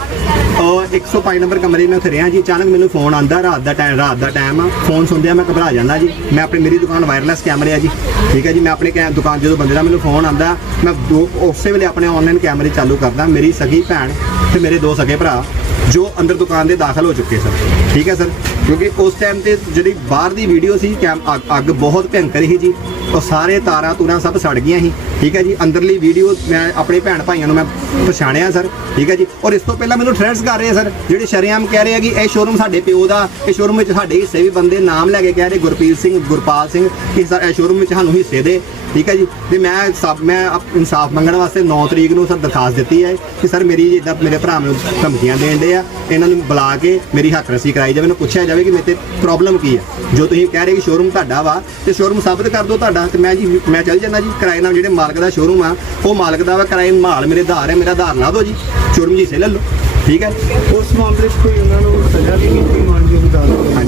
ਉਹ 105 ਨੰਬਰ ਕਮਰੇ ਮੈਂ ਉੱਥੇ ਰਿਹਾ ਜੀ। ਅਚਾਨਕ ਮੈਨੂੰ ਫੋਨ ਆਂਦਾ ਰਾਤ ਦਾ ਟਾਈਮ, ਰਾਤ ਦਾ ਟਾਈਮ ਆ। ਫੋਨ ਸੁਣਦਿਆਂ ਮੈਂ ਘਬਰਾ ਜਾਂਦਾ ਜੀ। ਮੈਂ ਆਪਣੀ, ਮੇਰੀ ਦੁਕਾਨ ਵਾਇਰਲੈਸ ਕੈਮਰੇ ਆ ਜੀ। ਠੀਕ ਹੈ ਜੀ, ਮੈਂ ਆਪਣੇ ਕੈ, ਦੁਕਾਨ, ਜਦੋਂ ਬੰਦੇ ਦਾ ਮੈਨੂੰ ਫੋਨ ਆਂਦਾ ਮੈਂ ਉਸੇ ਵੇਲੇ ਆਪਣੇ ਆਨਲਾਈਨ ਕੈਮਰੇ ਚਾਲੂ ਕਰਦਾ। ਮੇਰੀ ਸਗੀ ਭੈਣ ਤੇ ਮੇਰੇ ਦੋ ਸਗੇ ਭਰਾ, ਜੋ ਅੰਦਰ ਦੁਕਾਨ ਦੇ ਦਾਖਲ ਹੋ ਚੁੱਕੇ ਸਰ ਠੀਕ ਹੈ ਸਰ? ਕਿਉਂਕਿ ਉਸ ਟਾਈਮ ਤੇ ਜਿਹੜੀ ਬਾਹਰ ਦੀ ਵੀਡੀਓ ਸੀ ਕੈਮ ਅੱਗ- ਅੱਗ ਬਹੁਤ ਭਿਅੰਕਰ ਸੀ ਜੀ। ਉਹ ਸਾਰੇ ਤਾਰਾਂ ਤੂਰਾਂ ਸਭ ਸੜ ਗਈਆਂ ਸੀ। ਠੀਕ ਹੈ ਜੀ, ਅੰਦਰਲੀ ਵੀਡੀਓ ਮੈਂ ਆਪਣੇ ਭੈਣ ਭਾਈਆਂ ਨੂੰ ਮੈਂ ਪਛਾਣਿਆ ਸਰ ਠੀਕ ਹੈ ਜੀ, ਔਰ ਇਸ ਤੋਂ ਪਹਿਲਾਂ ਮੈਨੂੰ ਥ੍ਰੈਟਸ ਕਰ ਰਹੇ ਆ ਸਰ ਜਿਹੜੇ ਸ਼ਰੇਆਮ ਕਹਿ ਰਹੇ ਆ ਕਿ ਇਹ ਸ਼ੋਰੂਮ ਸਾਡੇ ਪਿਓ ਦਾ, ਇਹ ਸ਼ੋਰੂਮ ਵਿੱਚ ਸਾਡੇ ਹਿੱਸੇ ਵੀ ਬੰਦੇ ਨਾਮ ਲੈ ਕੇ ਕਹਿ ਰਹੇ, ਗੁਰਪ੍ਰੀਤ ਸਿੰਘ, ਗੁਰਪਾਲ ਸਿੰਘ ਕਿ ਸਰ ਇਹ ਸ਼ੋਰੂਮ ਵਿੱਚ ਸਾਨੂੰ ਹਿੱਸੇ ਦੇ। ਠੀਕ ਹੈ ਜੀ, ਤੇ ਮੈਂ ਸਭ ਮੈਂ ਇਨਸਾਫ ਮੰਗਣ ਵਾਸਤੇ 9 ਤਰੀਕ ਨੂੰ ਸਰ ਦਰਖਾਸਤ ਦਿੱਤੀ ਹੈ ਕਿ ਸਰ ਮੇਰੀ ਜਿੱਦਾਂ ਮੇਰੇ ਭਰਾ ਨੂੰ ਧਮਕੀਆਂ ਦੇਣ ਦੇ ਆ। ਇਹਨਾਂ ਨੂੰ ਬੁਲਾ ਕੇ ਮੇਰੀ ਹੱਕ ਰਸੀ ਕਰਾਈ ਜਾਵੇ, ਮੈਨੂੰ ਪੁੱਛਿਆ ਜਾਵੇ ਕਿ ਮੇਰੇ ਪ੍ਰੋਬਲਮ ਕੀ ਹੈ ਜੋ ਤੁਸੀਂ ਕਹਿ ਰਹੇ ਕਿ ਸ਼ੋਰੂਮ ਤੁਹਾਡਾ ਵਾ, ਤੇ ਸ਼ੋਰੂਮ ਸਾਬਤ ਕਰ ਦਿਓ ਤੁਹਾਡਾ, ਤੇ ਮੈਂ ਜੀ, ਮੈਂ ਚੱਲ ਜਾਂਦਾ ਜੀ, ਕਿਰਾਏ ਨਾਲ ਜਿਹੜੇ ਮਾਲਕ ਦਾ ਸ਼ੋਰੂਮ ਆ, ਉਹ ਮਾਲਕ ਦਾ ਵਾ, ਕਿਰਾਏ ਮਾਲ ਮੇਰੇ ਆਧਾਰ ਹੈ, ਮੇਰਾ ਆਧਾਰ ਨਾ ਦਿਓ ਜੀ ਸ਼ੋਰੂਮ ਜੀ ਸੇ ਲੈ ਲਓ, ਠੀਕ ਹੈ? ਉਸ ਮਾਮਲੇ 'ਚ ਕੋਈ ਉਹਨਾਂ ਨੂੰ ਸਜ਼ਾ ਵੀ ਕੀਤੀ ਮਾਨਯੋਗ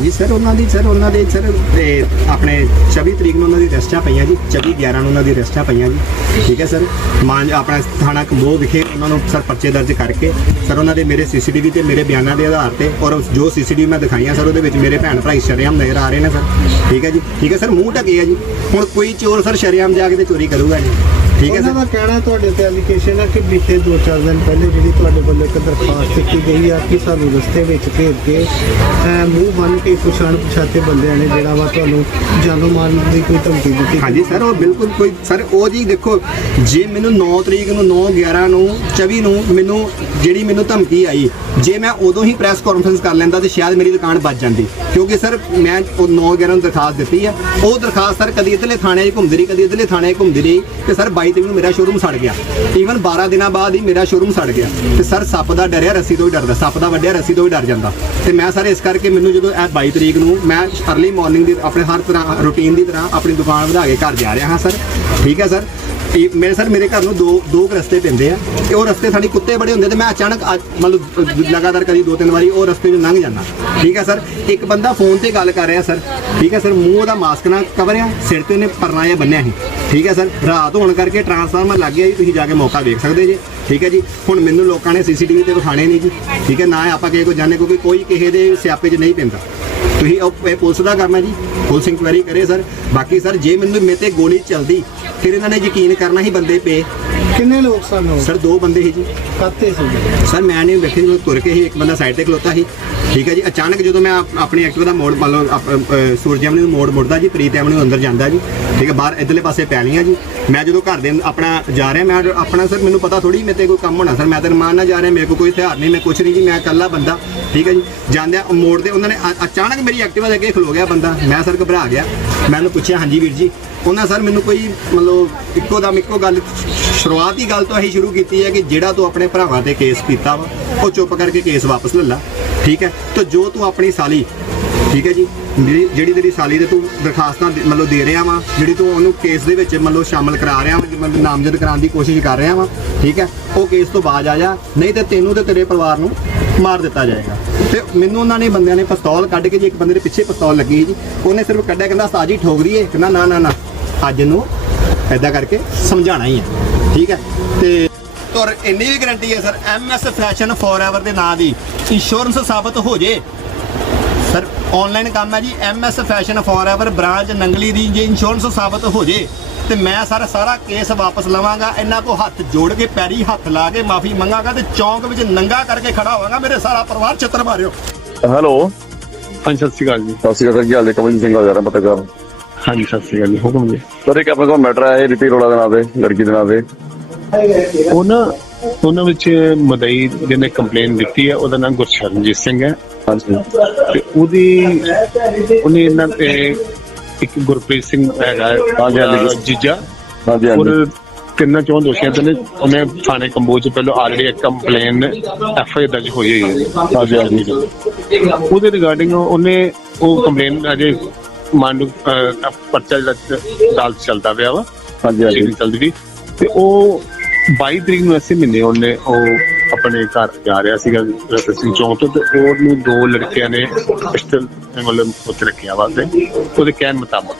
ਹਾਂਜੀ, ਸਰ, ਉਹਨਾਂ ਦੀ, ਸਰ, ਉਹਨਾਂ ਦੇ, ਸਰ ਇਹ ਆਪਣੇ 24 ਤਰੀਕ ਨੂੰ ਉਹਨਾਂ ਦੀ ਰੈਸਟਾਂ ਪਈਆਂ ਜੀ 24 11 ਨੂੰ ਉਹਨਾਂ ਦੀ ਰੈਸਟਾਂ ਪਈਆਂ ਜੀ। ਠੀਕ ਹੈ, ਸਰ? ਮਾਨ ਆਪਣਾ ਥਾਣਾ ਕੰਬੋਹ ਵਿਖੇ ਉਹਨਾਂ ਨੂੰ, ਸਰ, ਪਰਚੇ ਦਰਜ ਕਰਕੇ, ਸਰ, ਉਹਨਾਂ ਦੇ ਮੇਰੇ ਸੀਸੀਟੀਵੀ ਤੇ ਮੇਰੇ ਬਿਆਨਾਂ ਦੇ ਆਧਾਰ ਤੇ ਔਰ ਉਸ- ਜੋ ਸੀਸੀਟੀਵੀ ਮੈਂ ਦਿਖਾਈਆਂ, ਸਰ, ਉਹਦੇ ਵਿੱਚ ਮੇਰੇ ਭੈਣ ਭਰਾ ਸ਼ਰੇਆਮ ਨਜ਼ਰ ਆ ਰਹੇ ਨੇ, ਸਰ। ਠੀਕ ਹੈ ਜੀ? ਠੀਕ ਹੈ, ਸਰ, ਮੂੰਹ ਢਕੇ ਆ ਜੀ। ਹੁਣ ਕੋਈ ਚੋਰ, ਸਰ, ਸ਼ਰੇਆਮ ਜਾ ਕੇ ਤੇ ਚੋਰੀ ਕਰੂਗਾ ਜੀ। ਠੀਕ ਹੈ ਉਹਨਾਂ ਦਾ ਕਹਿਣਾ ਤੁਹਾਡੇ ਤੇ ਐਲੀਗੇਸ਼ਨ ਹੈ ਕਿ ਬੀਤੇ 2-4 ਦਿਨ ਪਹਿਲੇ ਜਿਹੜੀ ਤੁਹਾਡੇ ਵੱਲੋਂ ਇੱਕ ਦਰਖਾਸਤ ਦਿੱਤੀ ਗਈ ਆ ਕਿ ਸਾਨੂੰ ਰਸਤੇ ਵਿੱਚ ਘੇਰ ਕੇ ਮੂੰਹ ਬੰਨ ਕੇ ਕੁਛ ਅਣਪਛਾਤੇ ਬੰਦਿਆਂ ਨੇ ਜਿਹੜਾ ਵਾ ਤੁਹਾਨੂੰ ਜਾਨੋਂ ਮਾਰਨ ਦੀ ਕੋਈ ਧਮਕੀ ਦਿੱਤੀ ਹਾਂਜੀ ਸਰ ਉਹ ਬਿਲਕੁਲ ਕੋਈ ਸਰ ਉਹ ਜੀ ਦੇਖੋ ਜੇ ਮੈਨੂੰ 9 ਤਰੀਕ ਨੂੰ 9 11 ਨੂੰ 24 ਨੂੰ ਮੈਨੂੰ ਜਿਹੜੀ ਮੈਨੂੰ ਧਮਕੀ ਆਈ ਜੇ ਮੈਂ ਉਦੋਂ ਹੀ ਪ੍ਰੈਸ ਕਾਨਫਰੰਸ ਕਰ ਲੈਂਦਾ ਤੇ ਸ਼ਾਇਦ ਮੇਰੀ ਦੁਕਾਨ ਬਚ ਜਾਂਦੀ। ਕਿਉਂਕਿ ਸਰ ਮੈਂ ਉਹ 9 11 ਨੂੰ ਦਰਖਾਸਤ ਦਿੱਤੀ ਹੈ ਉਹ ਦਰਖਾਸਤ ਸਰ ਕਦੀ ਇਧਰਲੇ ਥਾਣੇ 'ਚ ਘੁੰਮਦੀ ਰਹੀ ਕਦੀ ਇਧਰਲੇ ਥਾਣੇ 'ਚ ਘੁੰਮਦੀ ਰਹੀ ਤੇ ਸਰ 22 ਤਰੀਕ ਨੂੰ ਮੇਰਾ ਸ਼ੋਰੂਮ ਸੜ ਗਿਆ। ਈਵਨ 12 ਦਿਨਾਂ ਬਾਅਦ ਹੀ ਮੇਰਾ ਸ਼ੋਰੂਮ ਸੜ ਗਿਆ। ਤੇ ਸਰ, ਸੱਪ ਦਾ ਡਰਿਆ, ਰੱਸੀ ਤੋਂ ਹੀ ਡਰਦਾ। ਸੱਪ ਦਾ ਵੱਡਿਆ, ਰੱਸੀ ਤੋਂ ਹੀ ਡਰ ਜਾਂਦਾ। ਤੇ ਮੈਂ ਸਰ, ਇਸ ਕਰਕੇ ਮੈਨੂੰ ਜਦੋਂ ਇਹ 22 ਤਰੀਕ ਨੂੰ ਮੈਂ ਅਰਲੀ ਮਾਰਨਿੰਗ ਦੀ ਆਪਣੇ ਹਰ ਤਰ੍ਹਾਂ ਰੂਟੀਨ ਦੀ ਤਰ੍ਹਾਂ ਆਪਣੀ ਦੁਕਾਨ ਵਧਾ ਕੇ ਘਰ ਜਾ ਰਿਹਾ ਹਾਂ, ਸਰ। ਠੀਕ ਹੈ, ਸਰ? ਇਹ ਮੇਰੇ ਸਰ, ਮੇਰੇ ਘਰ ਨੂੰ ਦੋ ਦੋ ਕੁ ਰਸਤੇ ਪੈਂਦੇ ਆ। ਤੇ ਉਹ ਰਸਤੇ ਸਾਡੀ ਕੁੱਤੇ ਬੜੇ ਹੁੰਦੇ ਤੇ ਮੈਂ ਅਚਾਨਕ ਅੱਜ ਮਤਲਬ ਲਗਾਤਾਰ ਕਦੀ ਦੋ ਤਿੰਨ ਵਾਰੀ ਉਹ ਰਸਤੇ 'ਚੋਂ ਲੰਘ ਜਾਂਦਾ। ਠੀਕ ਹੈ ਸਰ? ਇੱਕ ਬੰਦਾ ਫੋਨ ਤੇ ਗੱਲ ਕਰ ਰਿਹਾ ਸਰ। ਠੀਕ ਹੈ ਸਰ? ਮੂੰਹ ਉਹਦਾ ਮਾਸਕ ਨਾ ਕਵਰਿਆ ਸਿਰ ਤੇ ਨੇ ਪਰਨਾ ਜਿਹਾ ਬੰਨਿਆ ਸੀ। ਠੀਕ ਹੈ ਸਰ? ਰਾਤ ਹੋਣ ਕਰਕੇ ਟਰਾਂਸਫਾਰਮਰ ਲੱਗ ਗਿਆ ਜੀ, ਤੁਸੀਂ ਜਾ ਕੇ ਮੌਕਾ ਵੇਖ ਸਕਦੇ ਜੇ। ਠੀਕ ਹੈ ਜੀ? ਹੁਣ ਮੈਨੂੰ ਲੋਕਾਂ ਨੇ ਸੀਸੀਟੀਵੀ ਤੇ ਵਿਖਾਣੇ ਨਹੀਂ ਜੀ। ਠੀਕ ਹੈ? ਨਾ ਆਪਾਂ ਕਿਸੇ ਕੋ ਜਾਣੇ ਕਿਉਂਕਿ ਕੋਈ ਕਿਸੇ ਦੇ ਸਿਆਪੇ 'ਚ ਨਹੀਂ ਪੈਂਦਾ। ਤੁਸੀਂ ਉਹ ਇਹ ਪੁਲਿਸ ਦਾ ਕੰਮ ਹੈ ਜੀ। ਪੁਲਿਸ ਇਨਕੁਆਇਰੀ ਕਰੇ ਸਰ। ਬਾਕੀ ਸਰ, ਜੇ ਮੈਨੂੰ ਮੇਰੇ ਤੇ ਗੋਲੀ ਚੱਲਦੀ, ਫਿਰ ਇਹਨਾਂ ਨੇ ਯਕੀਨ ਕਰਨਾ ਹੀ ਬੰਦੇ ਪਏ। ਕਿੰਨੇ ਲੋਕ ਸਨ ਉਹ? ਸਰ ਦੋ ਬੰਦੇ ਸੀ ਜੀ। ਕਾਤੇ ਸੀ? ਸਰ ਮੈਂ ਨਹੀਂ ਬੈਠੇ ਜਦੋਂ ਤੁਰ ਕੇ ਹੀ ਇੱਕ ਬੰਦਾ ਸਾਈਡ ਤੇ ਖਲੋਤਾ ਸੀ। ਠੀਕ ਹੈ ਜੀ ਅਚਾਨਕ ਜਦੋਂ ਮੈਂ ਆਪ- ਆਪਣੀ ਐਕਟਿਵਾ ਦਾ ਮੋੜ ਮੰਨ ਲਓ ਆਪ- ਅ, ਸੂਰਜ ਐਵਨਿਊ ਨੂੰ ਮੋੜ ਮੁੜਦਾ ਜੀ ਪ੍ਰੀਤ ਐਵਨਿਊ ਅੰਦਰ ਜਾਂਦਾ ਜੀ। ਠੀਕ ਹੈ ਬਾਹਰ ਇਧਰਲੇ ਪਾਸੇ ਪੈਲੀਆਂ ਜੀ। ਮੈਂ ਜਦੋਂ ਘਰ ਦੇ ਆਪਣਾ ਜਾ ਰਿਹਾ ਮੈਂ ਆਪਣਾ ਸਰ ਮੈਨੂੰ ਪਤਾ ਥੋੜੀ ਮੇਰੇ ਤੇ ਕੋਈ ਕੰਮ ਹੋਣਾ। ਸਰ ਮੈਂ ਤਾਂ ਰਮਾਨ ਨਾਲ ਜਾ ਰਿਹਾ ਮੇਰੇ ਕੋਲ ਕੋਈ ਹਥਿਆਰ ਨਹੀਂ ਮੈਂ ਕੁਛ ਨਹੀਂ ਜੀ ਮੈਂ ਇਕੱਲਾ ਬੰਦਾ। ਠੀਕ ਹੈ ਜੀ ਜਾਂਦਿਆਂ ਮੋੜ ਦੇ ਉਹਨਾਂ ਨੇ ਅ- ਅਚਾਨਕ ਮੇਰੀ ਐਕਟਿਵਾ ਦੇ ਅੱਗੇ ਖਲੋ ਗਿਆ ਬੰਦਾ। ਮੈਂ ਸਰ ਘਬਰਾ ਗਿਆ। ਮੈਂ ਉਹਨੂੰ ਪੁੱਛਿਆ ਹਾਂਜੀ ਵੀਰ ਜੀ ਉਹਨਾਂ ਸਰ ਮੈਨੂੰ ਕੋਈ ਮਤਲਬ ਇੱਕੋ ਦਮ ਇੱਕੋ ਗੱਲ, ਸ਼ੁਰੂਆਤ ਦੀ ਗੱਲ ਤੋਂ ਇਹੀ ਸ਼ੁਰੂ ਕੀਤੀ ਹੈ ਕਿ ਜਿਹੜਾ ਤੂੰ ਆਪਣੇ ਭਰਾਵਾਂ ਤੇ ਕੇਸ ਕੀਤਾ ਵਾ, ਉਹ ਚੁੱਪ ਕਰਕੇ ਕੇਸ ਵਾਪਸ ਲੈ ਲਾ, ਠੀਕ ਹੈ? ਤੇ ਜੋ ਤੂੰ ਆਪਣੀ ਸਾਲੀ, ਠੀਕ ਹੈ ਜੀ? ਜਿਹੜੀ ਤੇਰੀ ਸਾਲੀ ਦੇ ਤੂੰ ਦਰਖਾਸਤਾਂ ਦੇ- ਮਤਲਬ ਦੇ ਰਿਹਾ ਵਾ, ਜਿਹੜੀ ਤੂੰ ਉਹਨੂੰ ਕੇਸ ਦੇ ਵਿੱਚ ਮਤਲਬ ਸ਼ਾਮਲ ਕਰਾ ਰਿਹਾ ਵਾ, ਮਤਲਬ ਨਾਮਜ਼ਦ ਕਰਾਉਣ ਦੀ ਕੋਸ਼ਿਸ਼ ਕਰ ਰਿਹਾ ਵਾ, ਠੀਕ ਹੈ? ਉਹ ਕੇਸ ਤੋਂ ਬਾਜ ਆ ਜਾ, ਨਹੀਂ ਤੇ ਤੈਨੂੰ ਤੇ ਤੇਰੇ ਪਰਿਵਾਰ ਨੂੰ ਮਾਰ ਦਿੱਤਾ ਜਾਏਗਾ। ਤੇ ਮੈਨੂੰ ਉਹਨਾਂ ਨੇ ਬੰਦਿਆਂ ਨੇ ਪਿਸਤੌਲ ਕੱਢ ਕੇ ਜੀ, ਇੱਕ ਬੰਦੇ ਦੇ ਪਿੱਛੇ ਪਿਸਤੌਲ ਲੱਗੀ ਸੀ ਜੀ, ਉਹਨੇ ਸਿਰਫ ਕੱਢਿਆ, ਕਹਿੰਦਾ ਸਾਜੀ ਠੋਕ ਦਈਏ ਕਹਿੰਦਾ ਨਾ ਨਾ ਨਾ। ਅੱਜ ਨੂੰ ਐਦਾਂ ਕਰਕੇ ਸਮਝਾਣਾ ਹੀ ਹੈ ਠੀਕ ਹੈ? ਤੇ ਤੁਰ ਇੰਨੀ ਵੀ ਗਾਰੰਟੀ ਹੈ ਸਰ ਐਮਐਸ ਫੈਸ਼ਨ ਫੋਰਐਵਰ ਦੇ ਨਾਂ ਦੀ ਇੰਸ਼ੋਰੈਂਸ ਸਾਬਤ ਹੋ ਜੇ। ਸਰ ਆਨਲਾਈਨ ਕੰਮ ਹੈ ਜੀ MS Fashion Forever branch Nangli ਦੀ ਜੇ ਇੰਸ਼ੋਰੈਂਸ ਸਾਬਤ ਹੋ ਜੇ ਤੇ ਮੈਂ ਸਰ ਸਾਰਾ ਕੇਸ ਵਾਪਸ ਲਵਾਂਗਾ ਇਹਨਾਂ ਕੋ ਹੱਥ ਜੋੜ ਕੇ ਪੈਰੀ ਹੱਥ ਲਾ ਕੇ ਮਾਫੀ ਮੰਗਾਂਗਾ ਤੇ ਚੌਂਕ ਵਿੱਚ ਨੰਗਾ ਕਰਕੇ ਖੜਾ ਹੋਵਾਂਗਾ ਮੇਰੇ ਸਾਰਾ ਪਰਿਵਾਰ ਚਿੱਤਰ ਮਾਰਿਓ। ਹੈਲੋ ਹਾਂਜੀ ਸਤਿ ਸ਼੍ਰੀ ਅਕਾਲ ਜੀ। ਸਤਿ ਸ਼੍ਰੀ ਅਕਾਲ ਹਾਲ ਹੈ? ਕਮਲ ਸਿੰਘ ਕਰ ਰਿਹਾ। ਪੱਤਰਕਾਰ ਹਾਂਜੀ ਸਤਿ ਸ਼੍ਰੀ ਅਕਾਲ ਜੀ ਹੁਕਮ ਜੀ। ਸਰ ਇੱਕ ਆਪਣੇ ਕੋਲ ਮੈਟਰ ਆਇਆ ਹੈ ਰਿਪੀ ਰੋਲਾ ਦੇ ਨਾਂ ਤੇ ਲੜਕੀ ਦੇ ਨਾਂ ਤੇ। ਉਹਨਾਂ ਉਹਨਾਂ ਵਿੱਚ ਮਦਈ ਜਿਹਨੇ ਕੰਪਲੇਨ ਦਿੱਤੀ ਹੈ ਉਹਦਾ ਨਾਮ ਗੁਰਸ਼ਰਨਜੀਤ ਸਿੰਘ ਹੈ। ਹਾਂਜੀ। ਤੇ ਉਹਦੀ ਉਹਨੇ ਇਹਨਾਂ ਤੇ ਇੱਕ ਗੁਰਪ੍ਰੀਤ ਸਿੰਘ ਹੈਗਾ ਹਾਂਜੀ, ਹਾਂਜੀ। ਅਹ ਜੀਜਾ। ਹਾਂਜੀ ਹਾਂਜੀ। ਔਰ ਤਿੰਨਾਂ ਚੋਂ ਦੋਸ਼ੀਆਂ ਤੇ ਨੇ ਉਹਨੇ ਥਾਣੇ ਕੰਬੋਜ ਚ ਪਹਿਲਾਂ ਆਲਰੇਡੀ ਇੱਕ ਕੰਪਲੇਨ ਐਫ ਆਈ ਦਰਜ ਹੋਈ ਹੋਈ ਹੈ। ਹਾਂਜੀ ਹਾਂਜੀ। ਉਹਦੇ ਰਿਗਾਰਡਿੰਗ ਉਹਨੇ ਉਹ ਕੰਪਲੇਨ ਅਜੇ ਮਾਨੂ ਪਰਚਾ ਜਿਹੜਾ ਅਦਾਲਤ ਚੱਲਦਾ ਪਿਆ ਵਾ। ਹਾਂਜੀ ਹਾਂਜੀ। ਚੱਲਦੀ ਸੀ ਤੇ ਉਹ 22 ਤਰੀਕ ਨੂੰ ਐਸੇ ਮਹੀਨੇ ਉਹਨੇ ਉਹ ਆਪਣੇ ਘਰ ਜਾ ਰਿਹਾ ਸੀਗਾ ਰਤਨ ਸਿੰਘ ਚੌਂਕ ਤੋਂ ਤੇ ਉਹਨੂੰ ਦੋ ਲੜਕਿਆਂ ਨੇ ਪਿਸਟਲ ਮਤਲਬ ਉੱਤੇ ਰੱਖਿਆ ਵਾ ਤੇ ਉਹਦੇ ਕਹਿਣ ਮੁਤਾਬਕ।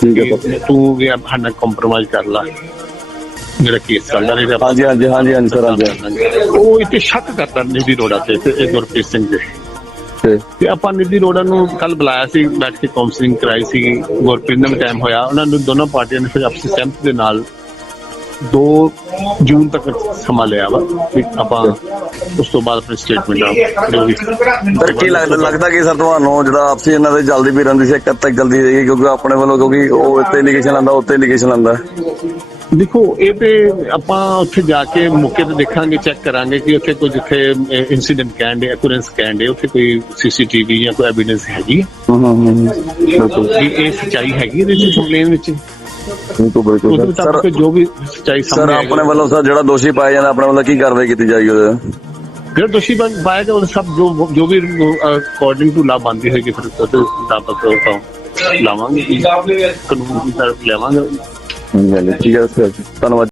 ਠੀਕ ਹੈ ਤੂੰ ਵੀ ਹਨਾ ਕੰਪਰੋਮਾਈਜ਼ ਕਰ ਲਾ। ਜਿਹੜਾ ਕੇਸ ਚੱਲਦਾ ਰਿਹਾ। ਹਾਂਜੀ ਹਾਂਜੀ ਹਾਂਜੀ ਹਾਂਜੀ ਸਰ ਹਾਂਜੀ। ਉਹ ਇੱਥੇ ਸ਼ੱਕ ਕਰਦਾ ਨਿਧੀ ਰੋੜਾ ਤੇ ਤੇ ਇਹ ਗੁਰਪ੍ਰੀਤ ਸਿੰਘ ਦੇ। ਤੇ ਆਪਾਂ ਨਿਧੀ ਰੋੜਾ ਨੂੰ ਕੱਲ ਬੁਲਾਇਆ ਸੀ ਬੈਠ ਕੇ ਕਾਉਂਸਲਿੰਗ ਕਰਾਈ ਸੀ ਗੁਰਪ੍ਰੀਤ ਨਾਲ ਟਾਈਮ ਹੋਇਆ। ਉਹਨਾਂ ਨੂੰ ਦੋਨੋਂ ਪਾਰਟੀਆਂ ਨੇ ਫਿਰ ਆਪਸੀ ਸਹਿਮਤੀ ਦੇ ਨਾਲ 2 ਜੂਨ ਤੱਕ ਸਮਾਂ ਲਿਆ ਵਾ ਵੀ ਆਪਾਂ ਉਸ ਤੋਂ ਬਾਅਦ ਆਪਣੀ ਸਟੇਟਮੈਂਟ ਆ ਸਰ ਕੀ ਲੱਗਦਾ ਲੱਗਦਾ ਕਿ ਸਰ ਤੁਹਾਨੂੰ ਜਿਹੜਾ ਆਪਸੀ ਇਹਨਾਂ ਦੇ ਜਲਦੀ ਵੀ ਰਹਿੰਦੀ ਸੀ ਕਦ ਤੱਕ ਜਲਦੀ ਰਹੇਗੀ ਕਿਉਂਕਿ ਆਪਣੇ ਵੱਲੋਂ ਕਿਉਂਕਿ ਉਹ ਇੱਥੇ ਲਿਖੇਸ਼ਨ ਆਂਦਾ ਉੱਤੇ ਲਿਖੇਸ਼ਨ ਆਂਦਾ ਦੇਖੋ ਇਹ ਤੇ ਆਪਾਂ ਉੱਥੇ ਜਾ ਕੇ ਮੌਕੇ ਤੇ ਦੇਖਾਂਗੇ ਚੈੱਕ ਕਰਾਂਗੇ ਕਿ ਉੱਥੇ ਕੋਈ ਜਿੱਥੇ ਇਨਸੀਡੈਂਟ ਕੈਂਡ ਹੈ ਅਕੂਰੈਂਸ ਕੈਂਡ ਹੈ ਉੱਥੇ ਕੋਈ ਸੀਸੀਟੀਵੀ ਜਾਂ ਕੋਈ ਐਵੀਡੈਂਸ ਹੈਗੀ ਹੈ ਇਹ ਸੱਚਾਈ ਹੈਗੀ ਇਹਦੇ ਵਿੱਚ ਕੰਪਲੇਨ ਵਿੱਚ? ਬਿਲਕੁਲ ਬਿਲਕੁਲ ਉਹਦੇ ਸਰ। ਮੁਤਾਬਕ ਜੋ ਵੀ ਸੱਚਾਈ ਸਰ ਸਾਹਮਣੇ ਆਪਣੇ ਆਏਗੀ। ਵੱਲੋਂ ਸਰ ਜਿਹੜਾ ਦੋਸ਼ੀ ਪਾਇਆ ਜਾਂਦਾ ਆਪਣੇ ਵੱਲੋਂ ਕੀ ਕਾਰਵਾਈ ਕੀਤੀ ਜਾਏਗੀ ਉਹਦੇ? ਜਿਹੜਾ ਦੋਸ਼ੀ ਬਣ ਪਾਏਗਾ ਉਹ ਸਭ ਜੋ ਜੋ ਵੀ ਅਕੋਰਡਿੰਗ ਟੂ ਲਾ ਬੰਦੀ ਹੋਏਗੀ ਫਿਰ ਉਹਦੇ ਮੁਤਾਬਕ ਲਾਵਾਂਗੇ ਕਾਨੂੰਨ ਦੀ ਤਰਫ ਲਿਆਵਾਂਗੇ। ਹਾਂਜੀ, ਠੀਕ ਹੈ ਸਰ ਧੰਨਵਾਦ